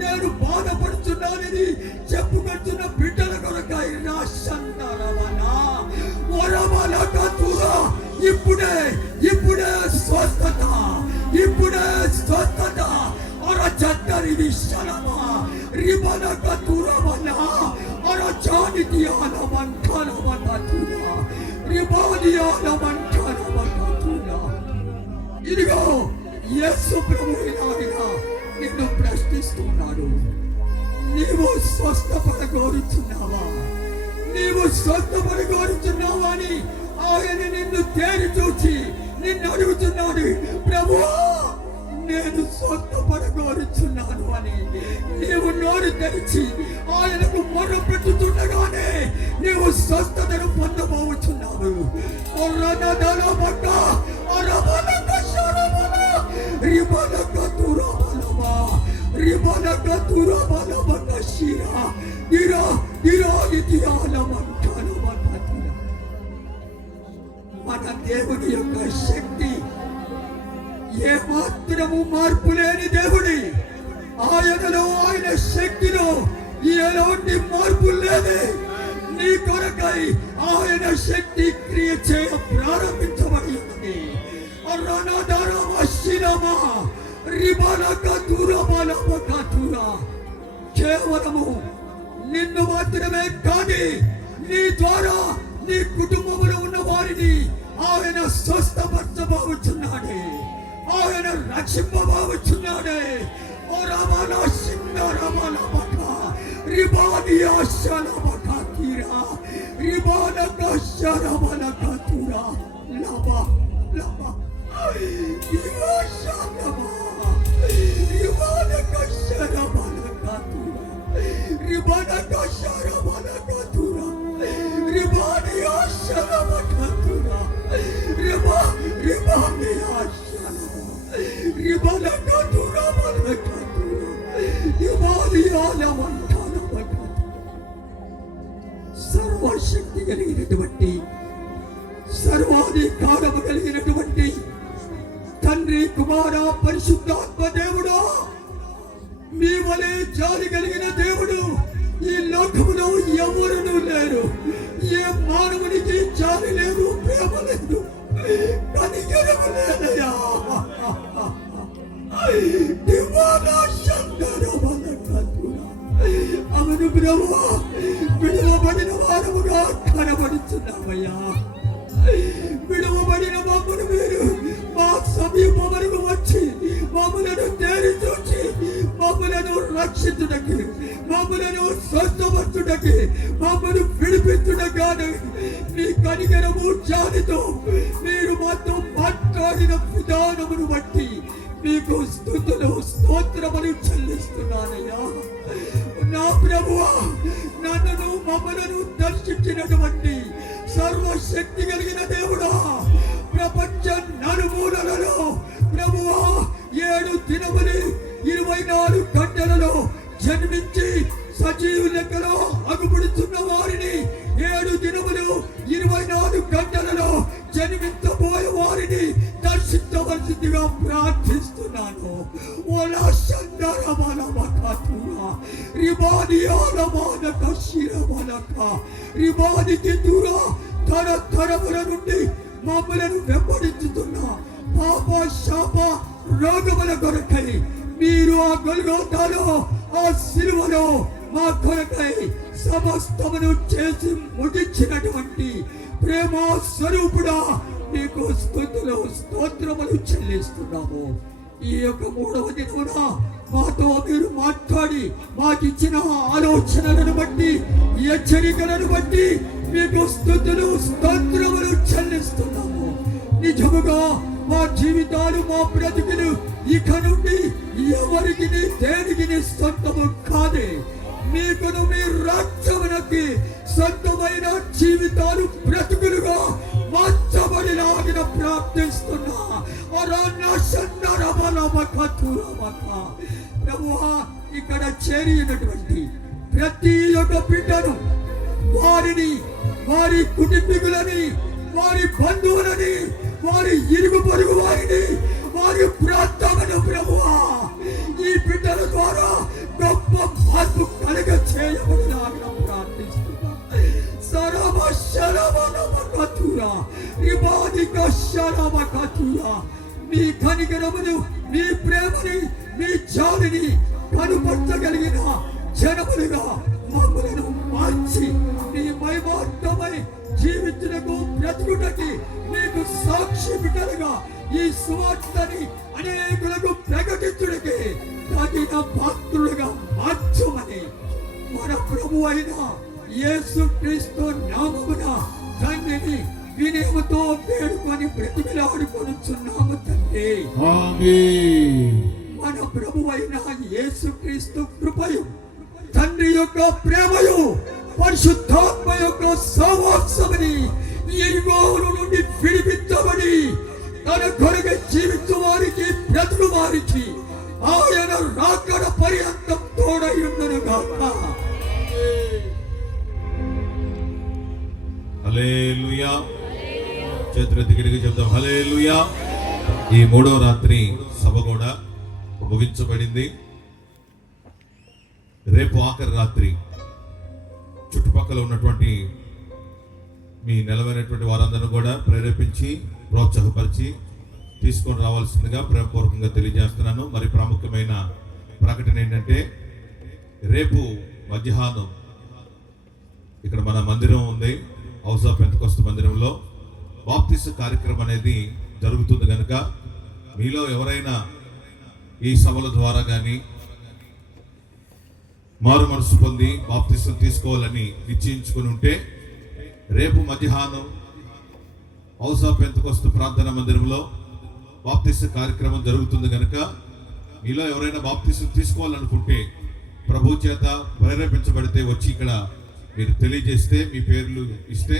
నేను బాధపడుతున్నానని చెప్పుకొచ్చున్న బిడ్డల కొరకై ఇప్పుడే స్వస్థత అరచట్టరి విషలమా రిబలక తురమల అరచానితియాల మంటలమక తుర రిబాలియాల మంటలమక తుర ఇదిగో యేసు ప్రభువైన నిన్ను ప్రశ్నిస్తున్నాడు నీవు స్వస్థపడ కోరుచున్నావా అని ఆయన నిన్ను తేరి చూచి నిన్ను అడుగుతున్నాడు ప్రభువా నేను స్వస్థపడగోరుచున్నాను అని నీవు నోరు తెరిచి ఆయనకు మొర్ర పెట్టుచుండగానే నీవు స్వస్థతను పొందబోచున్నావు. మన దేవుని యొక్క శక్తి ఏ మాత్రము మార్పు లేని దేవుడి. ఆయనలో ఆయన శక్తిలో ఎలాంటి మార్పు లేదే. నీ కొరకై ఆయన శక్తి క్రియ చేయ ప్రారంభించబడి ఉన్నది. కేవలము నిన్ను మాత్రమే కాని నీ ద్వారా నీ కుటుంబంలో ఉన్న వారిని ఆయన స్వస్థపరచబోచున్నాడే, ఆయన రక్షింపబోచున్నాడే. ఓ రమణ సింగ రమణ బక రిబానియా శలబక తీరా రిబానక శరబనక తురా లబా లబా ఇవా శలబా రిబానక శరబనక తురా రిబానక శరబనక తురా రిబానియా శలబక తురా రిబా రిబానియా శలబా రిబానక తురా బనక తురా రిబానియా లమంటాన బక. సర్వశక్తి కలిగినటువంటి సర్వాధికారము కలిగినటువంటి తండ్రి కుమార పరిశుద్ధాత్మ దేవుడు, మీ వలె జాలి కలిగిన దేవుడు ఈ లోకములో ఎవరునూ లేరు. ఏ మానవునికి జాలి లేదు, ప్రేమ లేదు, కనికరము లేదయ్యా. అవును ప్రభువా, విడువబడిన వారముగా కనబడుచున్నామయ్యా. విడువబడిన మమ్మను మీరు మా సమీపం వరకు వచ్చి మమ్మలను తేరి చూచి మమ్మలను రక్షించుటకి, మమ్మలను స్వస్థపరచుటకి, మమ్మను విడిపించుటగాను మీ కనికరము జాలితో మీరు మాతో మాట్లాడిన విధానమును బట్టి మీకు స్తుతులు స్తోత్రములు చెల్లిస్తున్నానయ్యా. నా ప్రభువా, నన్ను మమ్మలను దర్శించినటువంటి సర్వశక్తి కలిగిన దేవుడా, ప్రపంచ నలుమూలలలో ప్రభువా 7 దినములు 24 గంటలలో జన్మించి సజీవ లెక్కలో అగుపడుతున్న వారిని, 7 దినములు 24 గంటలలో జన్మించబోయే వారిని దర్శించవలసిందిగా ప్రార్థిస్తున్నాను. ఓలా సందరమల మకతురా రిబానియాల మానక శిరమలక రిబానికి దూరా తరతరముల నుండి మమ్మలను వెంబడించుతున్న పాప శాప రోగముల కొరకై మీరు ఆ గొల్గోతాలో ఆ సిలువలో మా కొరకై సమస్తమును చేసి ముగించినటువంటి ప్రేమ స్వరూపుడా, మీకు స్తుతులు స్తోత్రములు చెల్లిస్తున్నాము. ఈ యొక్క 3వ దినమున మాతో మీరు మాట్లాడి మాకిచ్చిన ఆలోచనలను బట్టి, హెచ్చరికలను బట్టి మీకు స్తుతులు స్తోత్రములు చెల్లిస్తున్నాము. నిజముగా మా జీవితాలు, మా బ్రతుకులు ఇక నుండి ఎవరికి దేనికి సొంతము కాదే. మీకును మీ రాజ్యమునకి సొంతమైన జీవితాలు బ్రతుకులుగా మార్చబడిలాగిన ప్రార్థిస్తున్నా. ప్రభువా, ఇక్కడ చేరినటువంటి ప్రతి ఒక్క బిడ్డను, వారిని, వారి కుటుంబీకులని, వారి బంధువులని, వారి ఇరుగు పొరుగు వారిని, వారి ప్రాంతమును ప్రభువా ఈ బిడ్డల ద్వారా గొప్ప మార్పు కలగ చేయబడిన ప్రార్థిస్తున్నా. సరమ శరమనమకతురా ఇబాదిక శరమకతురా, మీ కనికరమును, మీ ప్రేమని, మీ జాలిని కనుపరచగలిగిన జనములుగా మమ్మలను మార్చి మీ మహిమార్థమై జీవించుటకు, బ్రతుకుటకి మీకు సాక్షి బిడ్డలుగా ఈ సువార్తని అనేకులకు ప్రకటించుటకి తగిన పాత్రులుగా మార్చమని మన ప్రభు అయిన యేసుక్రీస్తు నామమున తండ్రిని వినయముతో వేడుకొని బ్రతిమిలాడుకొనుచున్నాము తండ్రి. ఆమేన్. ప్రభువైన యేసుక్రీస్తు కృపయు, తండ్రి యొక్క ప్రేమయు, పరిశుద్ధాత్మ యొక్క సహవాసమని, ఎరుగోల నుండి విడిపించబడి తన కొరకు జీవించు వారికి, బ్రతుకు వారికి ఆయన రాకడ పర్యంతం తోడై ఉండును గాక. హల్లెలూయా. చేతులెత్తి గట్టిగా చెప్దాం హల్లెలూయా. ఈ మూడో రాత్రి సభ కూడా ముగించబడింది. రేపు ఆఖరి రాత్రి చుట్టుపక్కల ఉన్నటువంటి మీ నిలవైనటువంటి వారందరూ కూడా ప్రేరేపించి ప్రోత్సాహపరిచి తీసుకొని రావాల్సిందిగా ప్రేమపూర్వకంగా తెలియజేస్తున్నాను. మరి ప్రాముఖ్యమైన ప్రకటన ఏంటంటే, రేపు మధ్యాహ్నం ఇక్కడ మన మందిరం ఉంది, హౌస్ ఆఫ్ పెంతెకోస్తు మందిరంలో బాప్తిస్మ కార్యక్రమం అనేది జరుగుతుంది కనుక మీలో ఎవరైనా ఈ సభల ద్వారా కానీ మారు మనసు పొంది బాప్తిస్మ తీసుకోవాలని నిశ్చయించుకుని ఉంటే, రేపు మధ్యాహ్నం హౌస్ ఆఫ్ పెంతెకోస్తు ప్రార్థనా మందిరంలో బాప్తిస్మ కార్యక్రమం జరుగుతుంది కనుక మీలో ఎవరైనా బాప్తిస్మ తీసుకోవాలనుకుంటే, ప్రభు చేత ప్రేరేపించబడితే వచ్చి ఇక్కడ మీరు తెలియజేస్తే, మీ పేర్లు ఇస్తే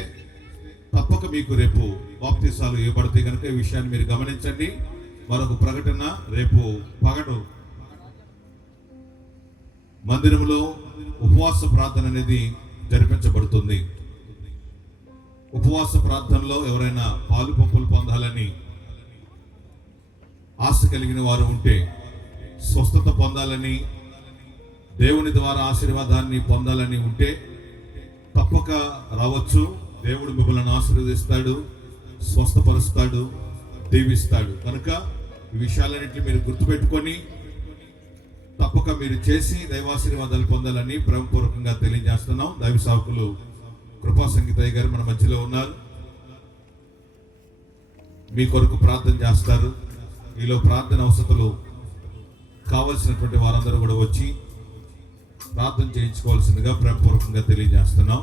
తప్పక మీకు రేపు బాప్తిసాలు ఇవ్వబడతాయి కనుక ఈ విషయాన్ని మీరు గమనించండి. మరొక ప్రకటన, రేపు పగలు మందిరంలో ఉపవాస ప్రార్థన అనేది జరిపించబడుతుంది. ఉపవాస ప్రార్థనలో ఎవరైనా పాలు పంపులు పొందాలని ఆశ కలిగిన వారు ఉంటే, స్వస్థత పొందాలని, దేవుని ద్వారా ఆశీర్వాదాన్ని పొందాలని ఉంటే తప్పక రావచ్చు. దేవుడు మిమ్మల్ని ఆశీర్వదిస్తాడు, స్వస్థపరుస్తాడు, దీవిస్తాడు. కనుక ఈ విషయాలన్నింటినీ మీరు గుర్తుపెట్టుకొని తప్పక మీరు చేసి దైవాశీర్వాదాలు పొందాలని ప్రేమపూర్వకంగా తెలియజేస్తున్నాం. దైవ సేవకులు కృపా సంగీతయ్య గారు మన మధ్యలో ఉన్నారు, మీ కొరకు ప్రార్థన చేస్తారు. ఈలో ప్రార్థన అవసరతలు కావలసినటువంటి వారందరూ కూడా వచ్చి ప్రార్థన చేయించుకోవాల్సిందిగా ప్రేమపూర్వకంగా తెలియజేస్తున్నాం.